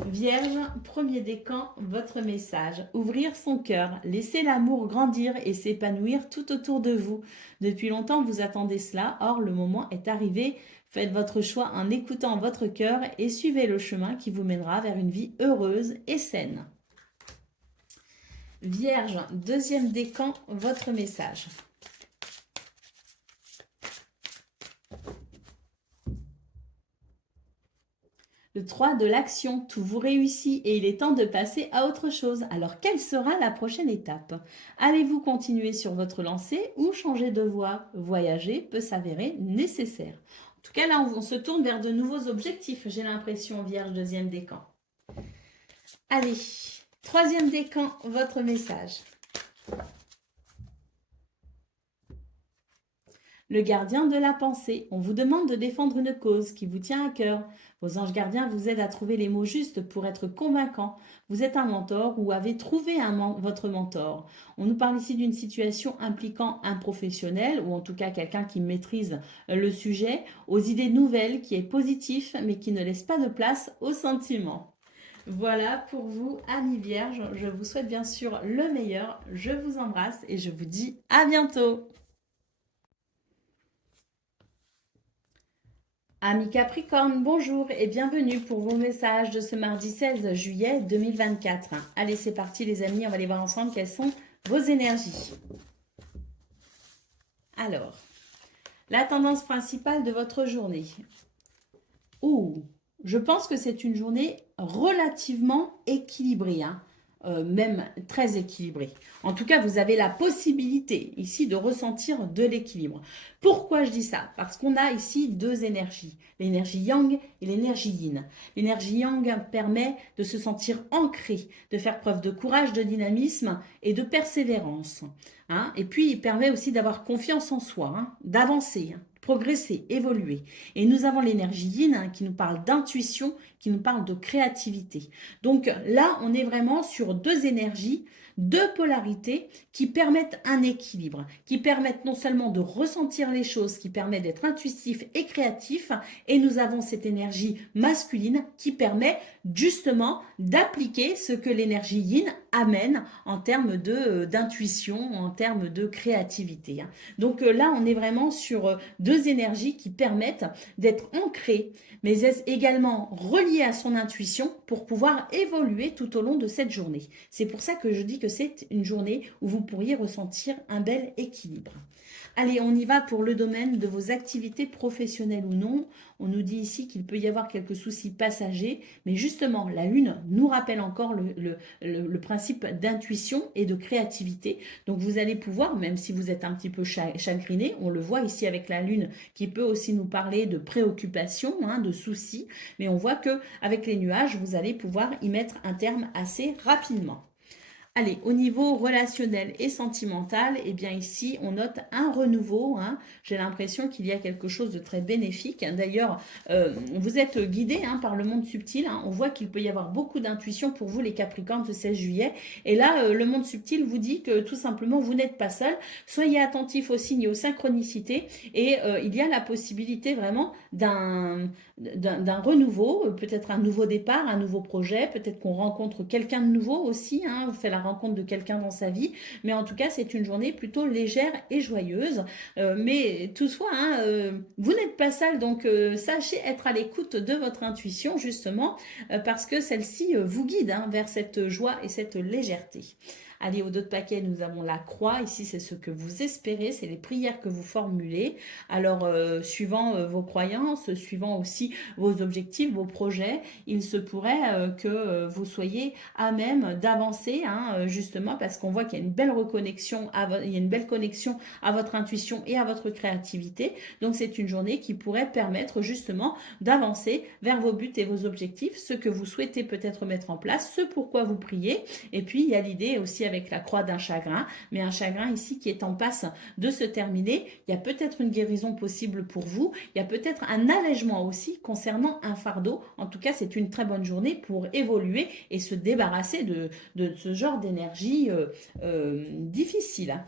Vierge, premier décan, votre message. Ouvrir son cœur, laisser l'amour grandir et s'épanouir tout autour de vous. Depuis longtemps, vous attendez cela. Or, le moment est arrivé. Faites votre choix en écoutant votre cœur et suivez le chemin qui vous mènera vers une vie heureuse et saine. Vierge, deuxième décan, votre message. Le 3 de l'action, tout vous réussit et il est temps de passer à autre chose. Alors, quelle sera la prochaine étape? Allez-vous continuer sur votre lancée ou changer de voie? Voyager peut s'avérer nécessaire. En tout cas, là, on se tourne vers de nouveaux objectifs, j'ai l'impression, Vierge, deuxième décan. Allez, troisième décan, votre message. Le gardien de la pensée. On vous demande de défendre une cause qui vous tient à cœur. Vos anges gardiens vous aident à trouver les mots justes pour être convaincants. Vous êtes un mentor ou avez trouvé votre mentor. On nous parle ici d'une situation impliquant un professionnel ou en tout cas quelqu'un qui maîtrise le sujet, aux idées nouvelles, qui est positif mais qui ne laisse pas de place aux sentiments. Voilà pour vous, amis vierges. Je vous souhaite bien sûr le meilleur. Je vous embrasse et je vous dis à bientôt. Amis Capricorne, bonjour et bienvenue pour vos messages de ce mardi 16 juillet 2024. Allez, c'est parti les amis, on va aller voir ensemble quelles sont vos énergies. Alors, la tendance principale de votre journée. Je pense que c'est une journée relativement équilibrée. Hein. même très équilibré. En tout cas, vous avez la possibilité ici de ressentir de l'équilibre. Pourquoi je dis ça? Parce qu'on a ici deux énergies, l'énergie yang et l'énergie yin. L'énergie yang permet de se sentir ancré, de faire preuve de courage, de dynamisme et de persévérance. Hein. Et puis, il permet aussi d'avoir confiance en soi, hein, d'avancer, hein, progresser, évoluer. Et nous avons l'énergie yin hein, qui nous parle d'intuition, qui nous parle de créativité. Donc là, on est vraiment sur deux énergies, deux polarités qui permettent un équilibre, qui permettent non seulement de ressentir les choses, qui permettent d'être intuitif et créatif, et nous avons cette énergie masculine qui permet justement d'appliquer ce que l'énergie yin amène en termes d'intuition, en termes de créativité. Donc là, on est vraiment sur deux énergies qui permettent d'être ancrées, mais également reliées à son intuition pour pouvoir évoluer tout au long de cette journée. C'est pour ça que je dis que c'est une journée où vous pourriez ressentir un bel équilibre. Allez, on y va pour le domaine de vos activités professionnelles ou non. On nous dit ici qu'il peut y avoir quelques soucis passagers, mais justement, la Lune nous rappelle encore le principe d'intuition et de créativité. Donc, vous allez pouvoir, même si vous êtes un petit peu chagriné, on le voit ici avec la Lune qui peut aussi nous parler de préoccupations, hein, de soucis, mais on voit qu'avec les nuages, vous allez pouvoir y mettre un terme assez rapidement. Allez, au niveau relationnel et sentimental, eh bien ici, on note un renouveau. Hein. J'ai l'impression qu'il y a quelque chose de très bénéfique. D'ailleurs, vous êtes guidé hein, par le monde subtil. Hein. On voit qu'il peut y avoir beaucoup d'intuition pour vous, les Capricornes, ce 16 juillet. Et là, le monde subtil vous dit que tout simplement, vous n'êtes pas seul. Soyez attentifs aux signes et aux synchronicités. Et il y a la possibilité vraiment d'un renouveau, peut-être un nouveau départ, un nouveau projet. Peut-être qu'on rencontre quelqu'un de nouveau aussi. Hein. Vous faites la rencontre de quelqu'un dans sa vie, mais en tout cas c'est une journée plutôt légère et joyeuse, mais toutefois hein, vous n'êtes pas seul, donc sachez être à l'écoute de votre intuition justement parce que celle-ci vous guide hein, vers cette joie et cette légèreté. Allez, au dos de paquet, nous avons la croix. Ici, c'est ce que vous espérez, c'est les prières que vous formulez. Alors, suivant vos croyances, suivant aussi vos objectifs, vos projets, il se pourrait que vous soyez à même d'avancer, hein, justement, parce qu'on voit qu'il y a une belle reconnexion, il y a une belle connexion à votre intuition et à votre créativité. Donc, c'est une journée qui pourrait permettre justement d'avancer vers vos buts et vos objectifs, ce que vous souhaitez peut-être mettre en place, ce pourquoi vous priez. Et puis, il y a l'idée aussi avec la croix d'un chagrin, mais un chagrin ici qui est en passe de se terminer. Il y a peut-être une guérison possible pour vous. Il y a peut-être un allègement aussi concernant un fardeau. En tout cas, c'est une très bonne journée pour évoluer et se débarrasser de ce genre d'énergie difficile.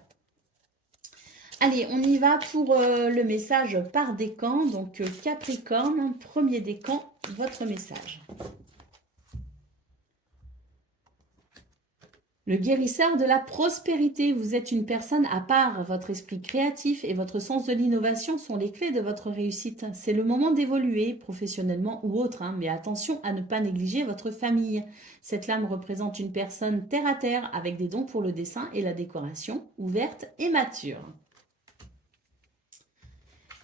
Allez, on y va pour le message par décan. Donc, Capricorne, premier décan, votre message. Le guérisseur de la prospérité, vous êtes une personne à part. Votre esprit créatif et votre sens de l'innovation sont les clés de votre réussite. C'est le moment d'évoluer, professionnellement ou autre, hein, mais attention à ne pas négliger votre famille. Cette lame représente une personne terre à terre avec des dons pour le dessin et la décoration, ouverte et mature.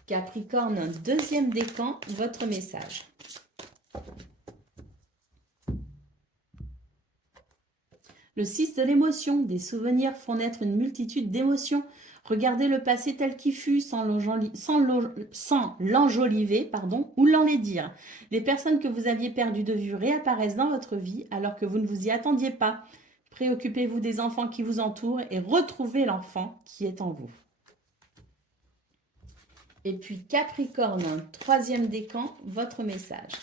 Capricorne, deuxième décan, votre message. Le 6 de l'émotion, des souvenirs font naître une multitude d'émotions. Regardez le passé tel qu'il fut sans l'enjoliver ou l'enlaidir. Les personnes que vous aviez perdues de vue réapparaissent dans votre vie alors que vous ne vous y attendiez pas. Préoccupez-vous des enfants qui vous entourent et retrouvez l'enfant qui est en vous. Et puis Capricorne, troisième décan, votre message.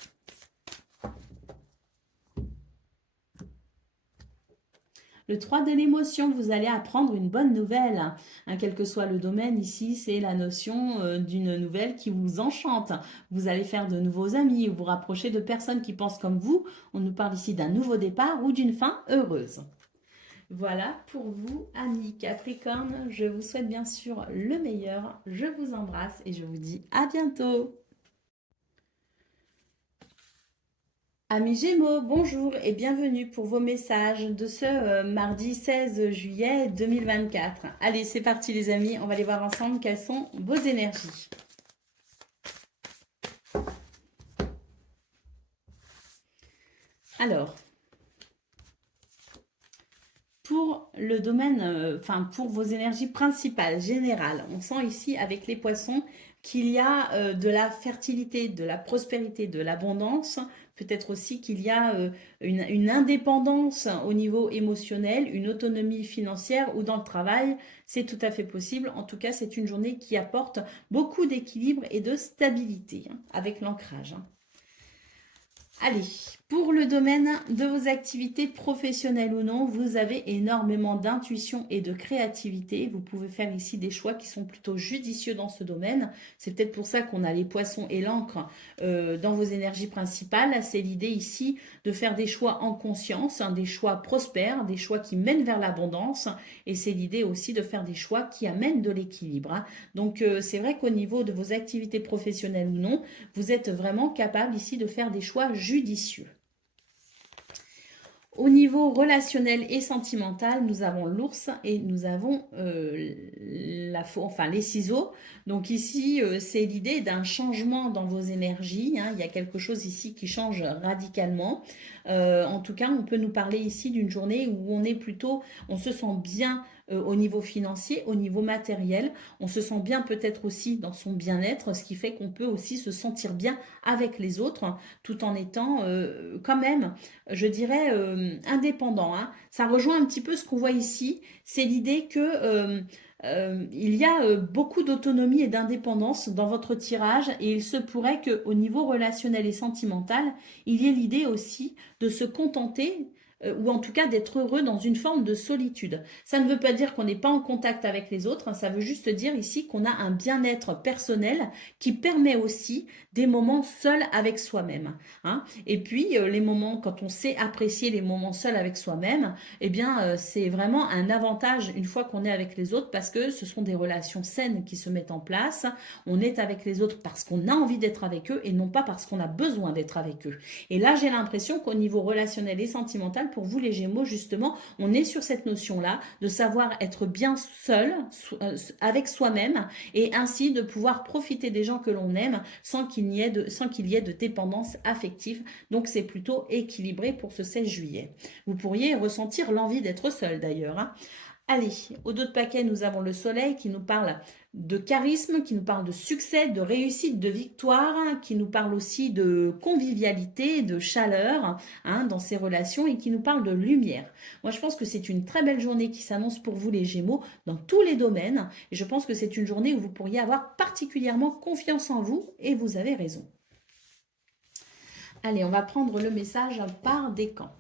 Le 3 de l'émotion, vous allez apprendre une bonne nouvelle. Hein, quel que soit le domaine, ici, c'est la notion d'une nouvelle qui vous enchante. Vous allez faire de nouveaux amis, vous rapprocher de personnes qui pensent comme vous. On nous parle ici d'un nouveau départ ou d'une fin heureuse. Voilà pour vous, amis Capricorne. Je vous souhaite bien sûr le meilleur. Je vous embrasse et je vous dis à bientôt. Amis Gémeaux, bonjour et bienvenue pour vos messages de ce mardi 16 juillet 2024. Allez, c'est parti les amis, on va aller voir ensemble quelles sont vos énergies. Alors, pour le domaine, pour vos énergies principales, générales, on sent ici avec les poissons qu'il y a de la fertilité, de la prospérité, de l'abondance. Peut-être aussi qu'il y a une indépendance au niveau émotionnel, une autonomie financière ou dans le travail. C'est tout à fait possible. En tout cas, c'est une journée qui apporte beaucoup d'équilibre et de stabilité avec l'ancrage. Allez, pour le domaine de vos activités professionnelles ou non, vous avez énormément d'intuition et de créativité. Vous pouvez faire ici des choix qui sont plutôt judicieux dans ce domaine. C'est peut-être pour ça qu'on a les poissons et l'encre dans vos énergies principales. C'est l'idée ici de faire des choix en conscience, des choix prospères, des choix qui mènent vers l'abondance. Et c'est l'idée aussi de faire des choix qui amènent de l'équilibre. Donc c'est vrai qu'au niveau de vos activités professionnelles ou non, vous êtes vraiment capable ici de faire des choix judicieux. Au niveau relationnel et sentimental, nous avons l'ours et nous avons les ciseaux. Donc ici, c'est l'idée d'un changement dans vos énergies. Il y a quelque chose ici qui change radicalement. En tout cas, on peut nous parler ici d'une journée où on se sent bien au niveau financier, au niveau matériel. On se sent bien peut-être aussi dans son bien-être, ce qui fait qu'on peut aussi se sentir bien avec les autres, tout en étant quand même, je dirais, indépendant. Ça rejoint un petit peu ce qu'on voit ici. C'est l'idée que il y a beaucoup d'autonomie et d'indépendance dans votre tirage et il se pourrait qu'au niveau relationnel et sentimental, il y ait l'idée aussi de se contenter ou en tout cas d'être heureux dans une forme de solitude. Ça ne veut pas dire qu'on n'est pas en contact avec les autres, ça veut juste dire ici qu'on a un bien-être personnel qui permet aussi des moments seuls avec soi-même. Et puis les moments, quand on sait apprécier les moments seuls avec soi-même, eh bien c'est vraiment un avantage une fois qu'on est avec les autres parce que ce sont des relations saines qui se mettent en place. On est avec les autres parce qu'on a envie d'être avec eux et non pas parce qu'on a besoin d'être avec eux. Et là, j'ai l'impression qu'au niveau relationnel et sentimental, pour vous les Gémeaux, justement, on est sur cette notion-là de savoir être bien seul avec soi-même et ainsi de pouvoir profiter des gens que l'on aime sans qu'il y ait de dépendance affective. Donc, c'est plutôt équilibré pour ce 16 juillet. Vous pourriez ressentir l'envie d'être seul d'ailleurs. Allez, au dos de paquet, nous avons le soleil qui nous parle de charisme, qui nous parle de succès, de réussite, de victoire, qui nous parle aussi de convivialité, de chaleur dans ces relations et qui nous parle de lumière. Moi, je pense que c'est une très belle journée qui s'annonce pour vous les Gémeaux dans tous les domaines et je pense que c'est une journée où vous pourriez avoir particulièrement confiance en vous et vous avez raison. Allez, on va prendre le message par décan.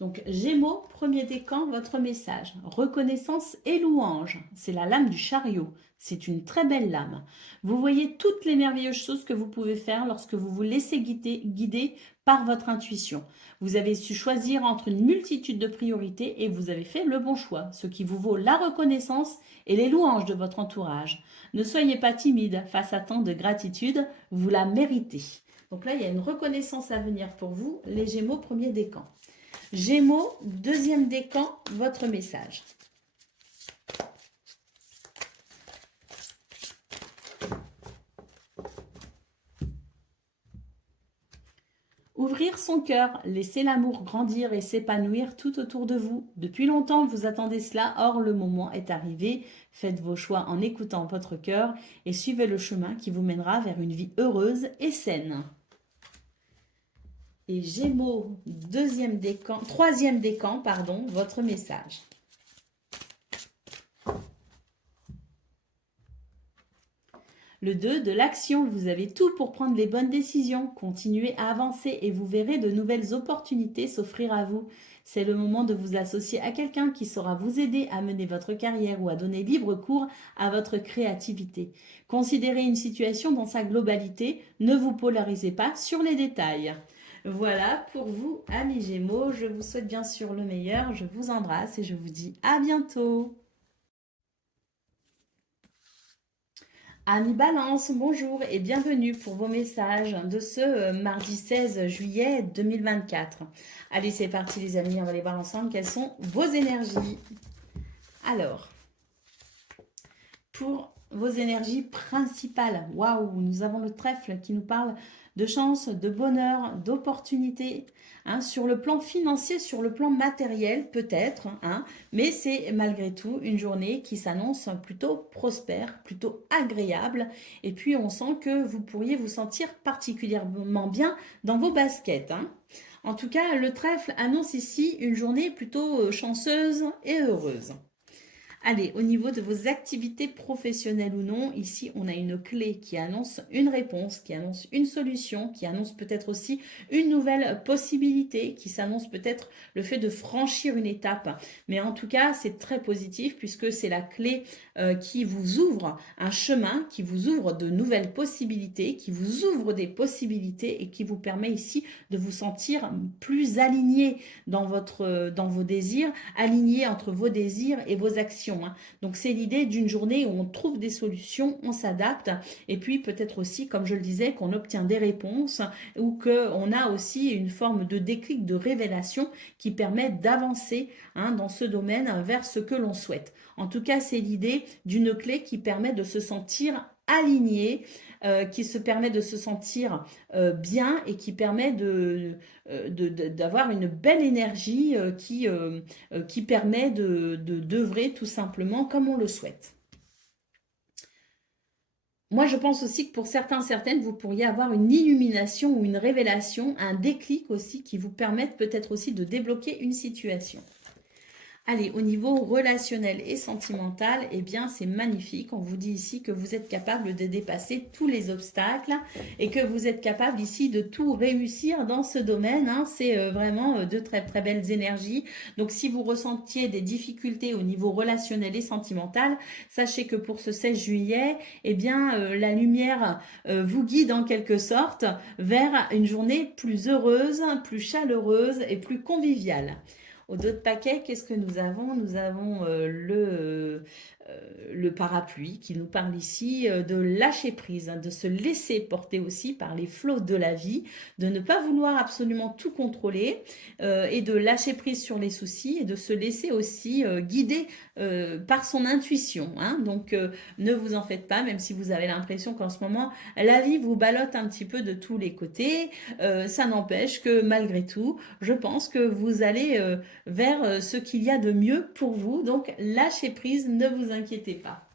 Donc, Gémeaux, premier décan, votre message. Reconnaissance et louange. C'est la lame du chariot. C'est une très belle lame. Vous voyez toutes les merveilleuses choses que vous pouvez faire lorsque vous vous laissez guider par votre intuition. Vous avez su choisir entre une multitude de priorités et vous avez fait le bon choix, ce qui vous vaut la reconnaissance et les louanges de votre entourage. Ne soyez pas timide face à tant de gratitude, vous la méritez. Donc là, il y a une reconnaissance à venir pour vous, les Gémeaux, premier décan. Gémeaux, deuxième décan, votre message. Ouvrir son cœur, laisser l'amour grandir et s'épanouir tout autour de vous. Depuis longtemps, vous attendez cela, or le moment est arrivé. Faites vos choix en écoutant votre cœur et suivez le chemin qui vous mènera vers une vie heureuse et saine. Et Gémeaux, troisième décan, votre message. Le 2 de l'action, vous avez tout pour prendre les bonnes décisions. Continuez à avancer et vous verrez de nouvelles opportunités s'offrir à vous. C'est le moment de vous associer à quelqu'un qui saura vous aider à mener votre carrière ou à donner libre cours à votre créativité. Considérez une situation dans sa globalité, ne vous polarisez pas sur les détails. Voilà pour vous, amis Gémeaux. Je vous souhaite bien sûr le meilleur. Je vous embrasse et je vous dis à bientôt. Amis Balance, bonjour et bienvenue pour vos messages de ce mardi 16 juillet 2024. Allez, c'est parti les amis, on va aller voir ensemble quelles sont vos énergies. Alors, pour vos énergies principales. Waouh, nous avons le trèfle qui nous parle de chance, de bonheur, d'opportunité, hein, sur le plan financier, sur le plan matériel peut-être, hein, mais c'est malgré tout une journée qui s'annonce plutôt prospère, plutôt agréable, et puis on sent que vous pourriez vous sentir particulièrement bien dans vos baskets, hein. En tout cas, le trèfle annonce ici une journée plutôt chanceuse et heureuse. Allez, au niveau de vos activités professionnelles ou non, ici, on a une clé qui annonce une réponse, qui annonce une solution, qui annonce peut-être aussi une nouvelle possibilité, qui s'annonce peut-être le fait de franchir une étape. Mais en tout cas, c'est très positif puisque c'est la clé qui vous ouvre un chemin, qui vous ouvre de nouvelles possibilités, qui vous ouvre des possibilités et qui vous permet ici de vous sentir plus aligné dans vos désirs, aligné entre vos désirs et vos actions, hein. Donc c'est l'idée d'une journée où on trouve des solutions, on s'adapte et puis peut-être aussi, comme je le disais, qu'on obtient des réponses ou qu'on a aussi une forme de déclic, de révélation qui permet d'avancer, hein, dans ce domaine vers ce que l'on souhaite. En tout cas, c'est l'idée d'une clé qui permet de se sentir aligné, qui se permet de se sentir bien et qui permet d'avoir une belle énergie qui permet d'œuvrer tout simplement comme on le souhaite. Moi, je pense aussi que pour certains, certaines, vous pourriez avoir une illumination ou une révélation, un déclic aussi qui vous permettent peut-être aussi de débloquer une situation. Allez, au niveau relationnel et sentimental, eh bien, c'est magnifique. On vous dit ici que vous êtes capable de dépasser tous les obstacles et que vous êtes capable ici de tout réussir dans ce domaine, hein. C'est vraiment de très, très belles énergies. Donc, si vous ressentiez des difficultés au niveau relationnel et sentimental, sachez que pour ce 16 juillet, eh bien, la lumière vous guide en quelque sorte vers une journée plus heureuse, plus chaleureuse et plus conviviale. Au dos de paquet, qu'est-ce que nous avons? Nous avons le parapluie qui nous parle ici de lâcher prise, hein, de se laisser porter aussi par les flots de la vie, de ne pas vouloir absolument tout contrôler et de lâcher prise sur les soucis et de se laisser aussi guider par son intuition, hein. Donc ne vous en faites pas, même si vous avez l'impression qu'en ce moment la vie vous ballotte un petit peu de tous les côtés, ça n'empêche que malgré tout, je pense que vous allez vers ce qu'il y a de mieux pour vous. Donc lâchez prise, ne vous inquiétez pas.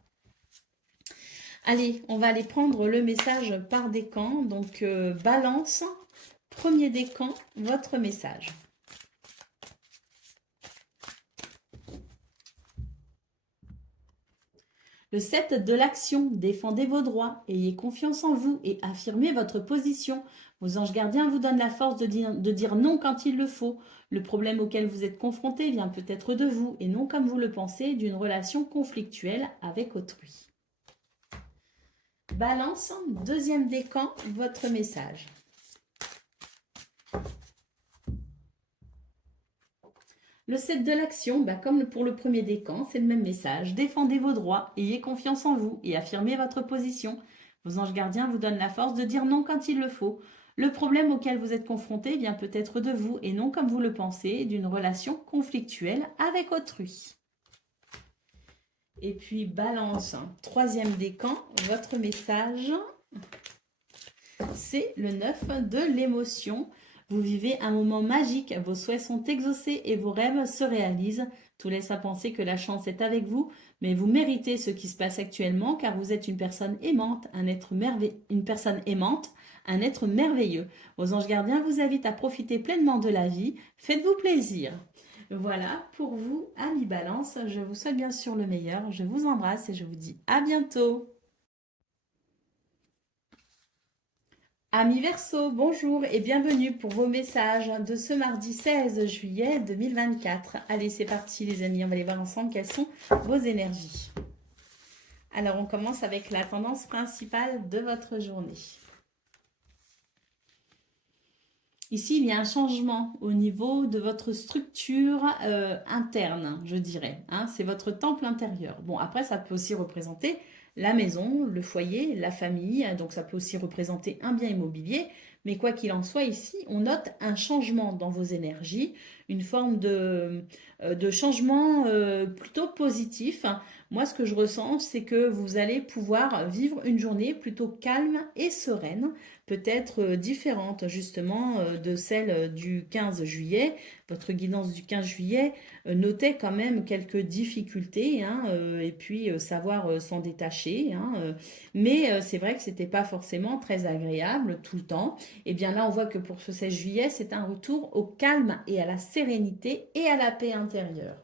Allez, on va aller prendre le message par décan. Donc balance, premier décan, votre message. Le 7 de l'action, défendez vos droits, ayez confiance en vous et affirmez votre position. Vos anges gardiens vous donnent la force de dire non quand il le faut. Le problème auquel vous êtes confronté vient peut-être de vous et non comme vous le pensez d'une relation conflictuelle avec autrui. Balance, deuxième décan, votre message. Le 7 de l'action, comme pour le premier décan, c'est le même message. Défendez vos droits, ayez confiance en vous et affirmez votre position. Vos anges gardiens vous donnent la force de dire non quand il le faut. Le problème auquel vous êtes confronté vient peut-être de vous et non comme vous le pensez, d'une relation conflictuelle avec autrui. Et puis balance, troisième décan, votre message, c'est le 9 de l'émotion. Vous vivez un moment magique, vos souhaits sont exaucés et vos rêves se réalisent. Tout laisse à penser que la chance est avec vous, mais vous méritez ce qui se passe actuellement car vous êtes une personne aimante, un être merveilleux. Vos anges gardiens vous invitent à profiter pleinement de la vie. Faites-vous plaisir. Voilà pour vous, amis Balance. Je vous souhaite bien sûr le meilleur. Je vous embrasse et je vous dis à bientôt. Amis Verseau, bonjour et bienvenue pour vos messages de ce mardi 16 juillet 2024. Allez, c'est parti les amis, on va aller voir ensemble quelles sont vos énergies. Alors, on commence avec la tendance principale de votre journée. Ici, il y a un changement au niveau de votre structure interne, je dirais, hein. C'est votre temple intérieur. Bon, après, ça peut aussi représenter la maison, le foyer, la famille. Donc, ça peut aussi représenter un bien immobilier. Mais quoi qu'il en soit, ici, on note un changement dans vos énergies, une forme de changement plutôt positif. Moi, ce que je ressens, c'est que vous allez pouvoir vivre une journée plutôt calme et sereine, peut-être différente justement de celle du 15 juillet. Votre guidance du 15 juillet notait quand même quelques difficultés, hein, et puis savoir s'en détacher, hein, mais c'est vrai que c'était pas forcément très agréable tout le temps. Et bien là, on voit que pour ce 16 juillet, c'est un retour au calme et à la sérénité et à la paix intérieure.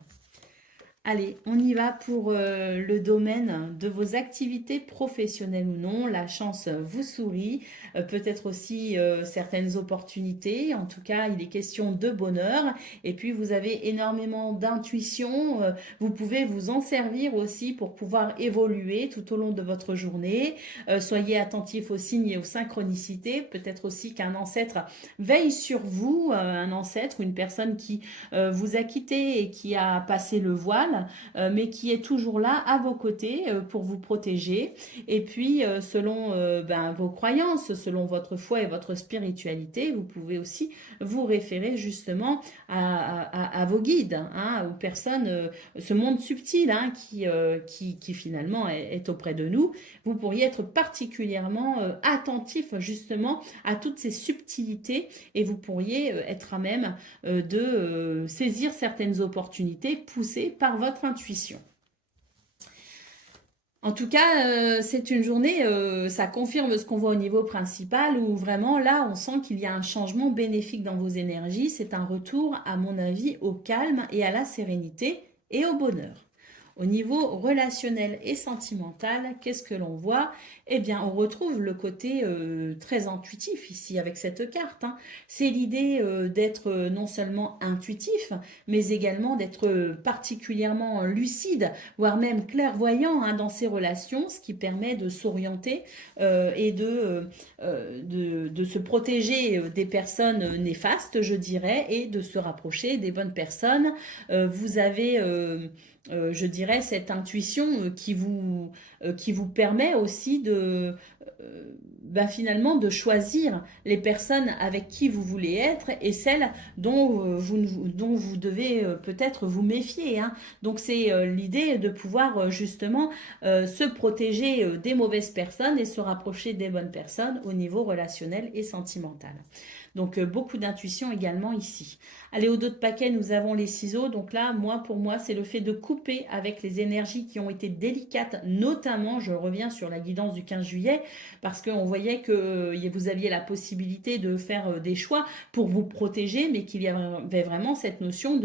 Allez, on y va pour le domaine de vos activités professionnelles ou non. La chance vous sourit, peut-être aussi certaines opportunités. En tout cas, il est question de bonheur. Et puis, vous avez énormément d'intuition. Vous pouvez vous en servir aussi pour pouvoir évoluer tout au long de votre journée. Soyez attentif aux signes et aux synchronicités. Peut-être aussi qu'un ancêtre veille sur vous, un ancêtre ou une personne qui vous a quitté et qui a passé le voile, mais qui est toujours là à vos côtés pour vous protéger. Et puis, selon vos croyances, selon votre foi et votre spiritualité, vous pouvez aussi vous référer justement à vos guides, hein, aux personnes, ce monde subtil, hein, qui finalement est auprès de nous. Vous pourriez être particulièrement attentif justement à toutes ces subtilités et vous pourriez être à même de saisir certaines opportunités poussées par votre intuition. En tout cas, c'est une journée, ça confirme ce qu'on voit au niveau principal, où vraiment là, on sent qu'il y a un changement bénéfique dans vos énergies. C'est un retour, à mon avis, au calme et à la sérénité et au bonheur. Au niveau relationnel et sentimental, qu'est-ce que l'on voit? Eh bien, on retrouve le côté très intuitif ici avec cette carte, hein. C'est l'idée d'être non seulement intuitif, mais également d'être particulièrement lucide, voire même clairvoyant, hein, dans ses relations, ce qui permet de s'orienter et de se protéger des personnes néfastes, je dirais, et de se rapprocher des bonnes personnes. Vous avez je dirais, cette intuition qui vous permet aussi finalement de choisir les personnes avec qui vous voulez être et celles dont vous devez peut-être vous méfier, hein. Donc c'est l'idée de pouvoir justement se protéger des mauvaises personnes et se rapprocher des bonnes personnes au niveau relationnel et sentimental. Donc beaucoup d'intuition également ici. Allez, au dos de paquet, nous avons les ciseaux. Donc là, pour moi, c'est le fait de couper avec les énergies qui ont été délicates, notamment, je reviens sur la guidance du 15 juillet, parce qu'on voyait que vous aviez la possibilité de faire des choix pour vous protéger, mais qu'il y avait vraiment cette notion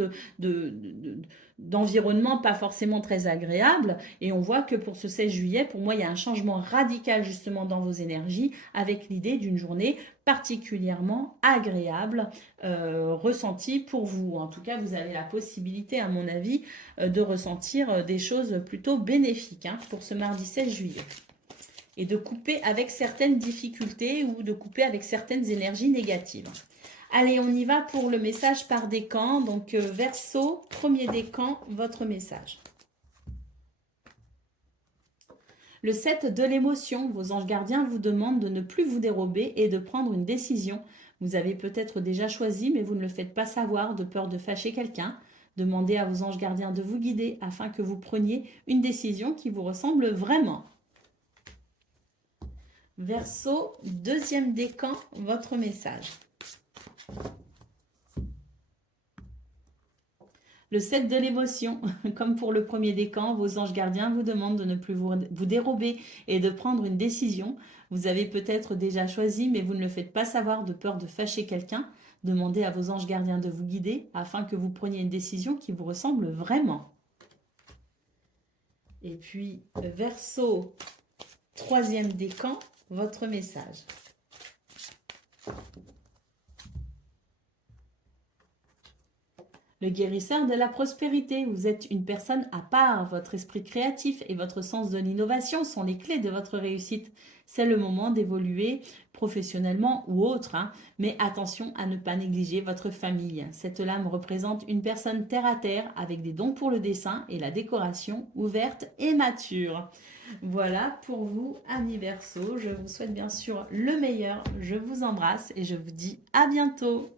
d'environnement pas forcément très agréable. Et on voit que pour ce 16 juillet, pour moi, il y a un changement radical justement dans vos énergies avec l'idée d'une journée particulièrement agréable ressentie pour vous. En tout cas, vous avez la possibilité, à mon avis, de ressentir des choses plutôt bénéfiques, hein, pour ce mardi 16 juillet. Et de couper avec certaines difficultés ou de couper avec certaines énergies négatives. Allez, on y va pour le message par décan. Donc, Verseau, premier décan, votre message. Le 7 de l'émotion, vos anges gardiens vous demandent de ne plus vous dérober et de prendre une décision. Vous avez peut-être déjà choisi, mais vous ne le faites pas savoir de peur de fâcher quelqu'un. Demandez à vos anges gardiens de vous guider afin que vous preniez une décision qui vous ressemble vraiment. Verseau, deuxième décan, votre message. Le 7 de l'émotion, comme pour le premier décan, vos anges gardiens vous demandent de ne plus vous dérober et de prendre une décision. Vous avez peut-être déjà choisi, mais vous ne le faites pas savoir de peur de fâcher quelqu'un. Demandez à vos anges gardiens de vous guider afin que vous preniez une décision qui vous ressemble vraiment. Et puis, Verseau, troisième décan, votre message. Le guérisseur de la prospérité, vous êtes une personne à part, votre esprit créatif et votre sens de l'innovation sont les clés de votre réussite. C'est le moment d'évoluer professionnellement ou autre, hein, mais attention à ne pas négliger votre famille. Cette lame représente une personne terre à terre avec des dons pour le dessin et la décoration, ouverte et mature. Voilà pour vous, amis Verseau. Je vous souhaite bien sûr le meilleur. Je vous embrasse et je vous dis à bientôt.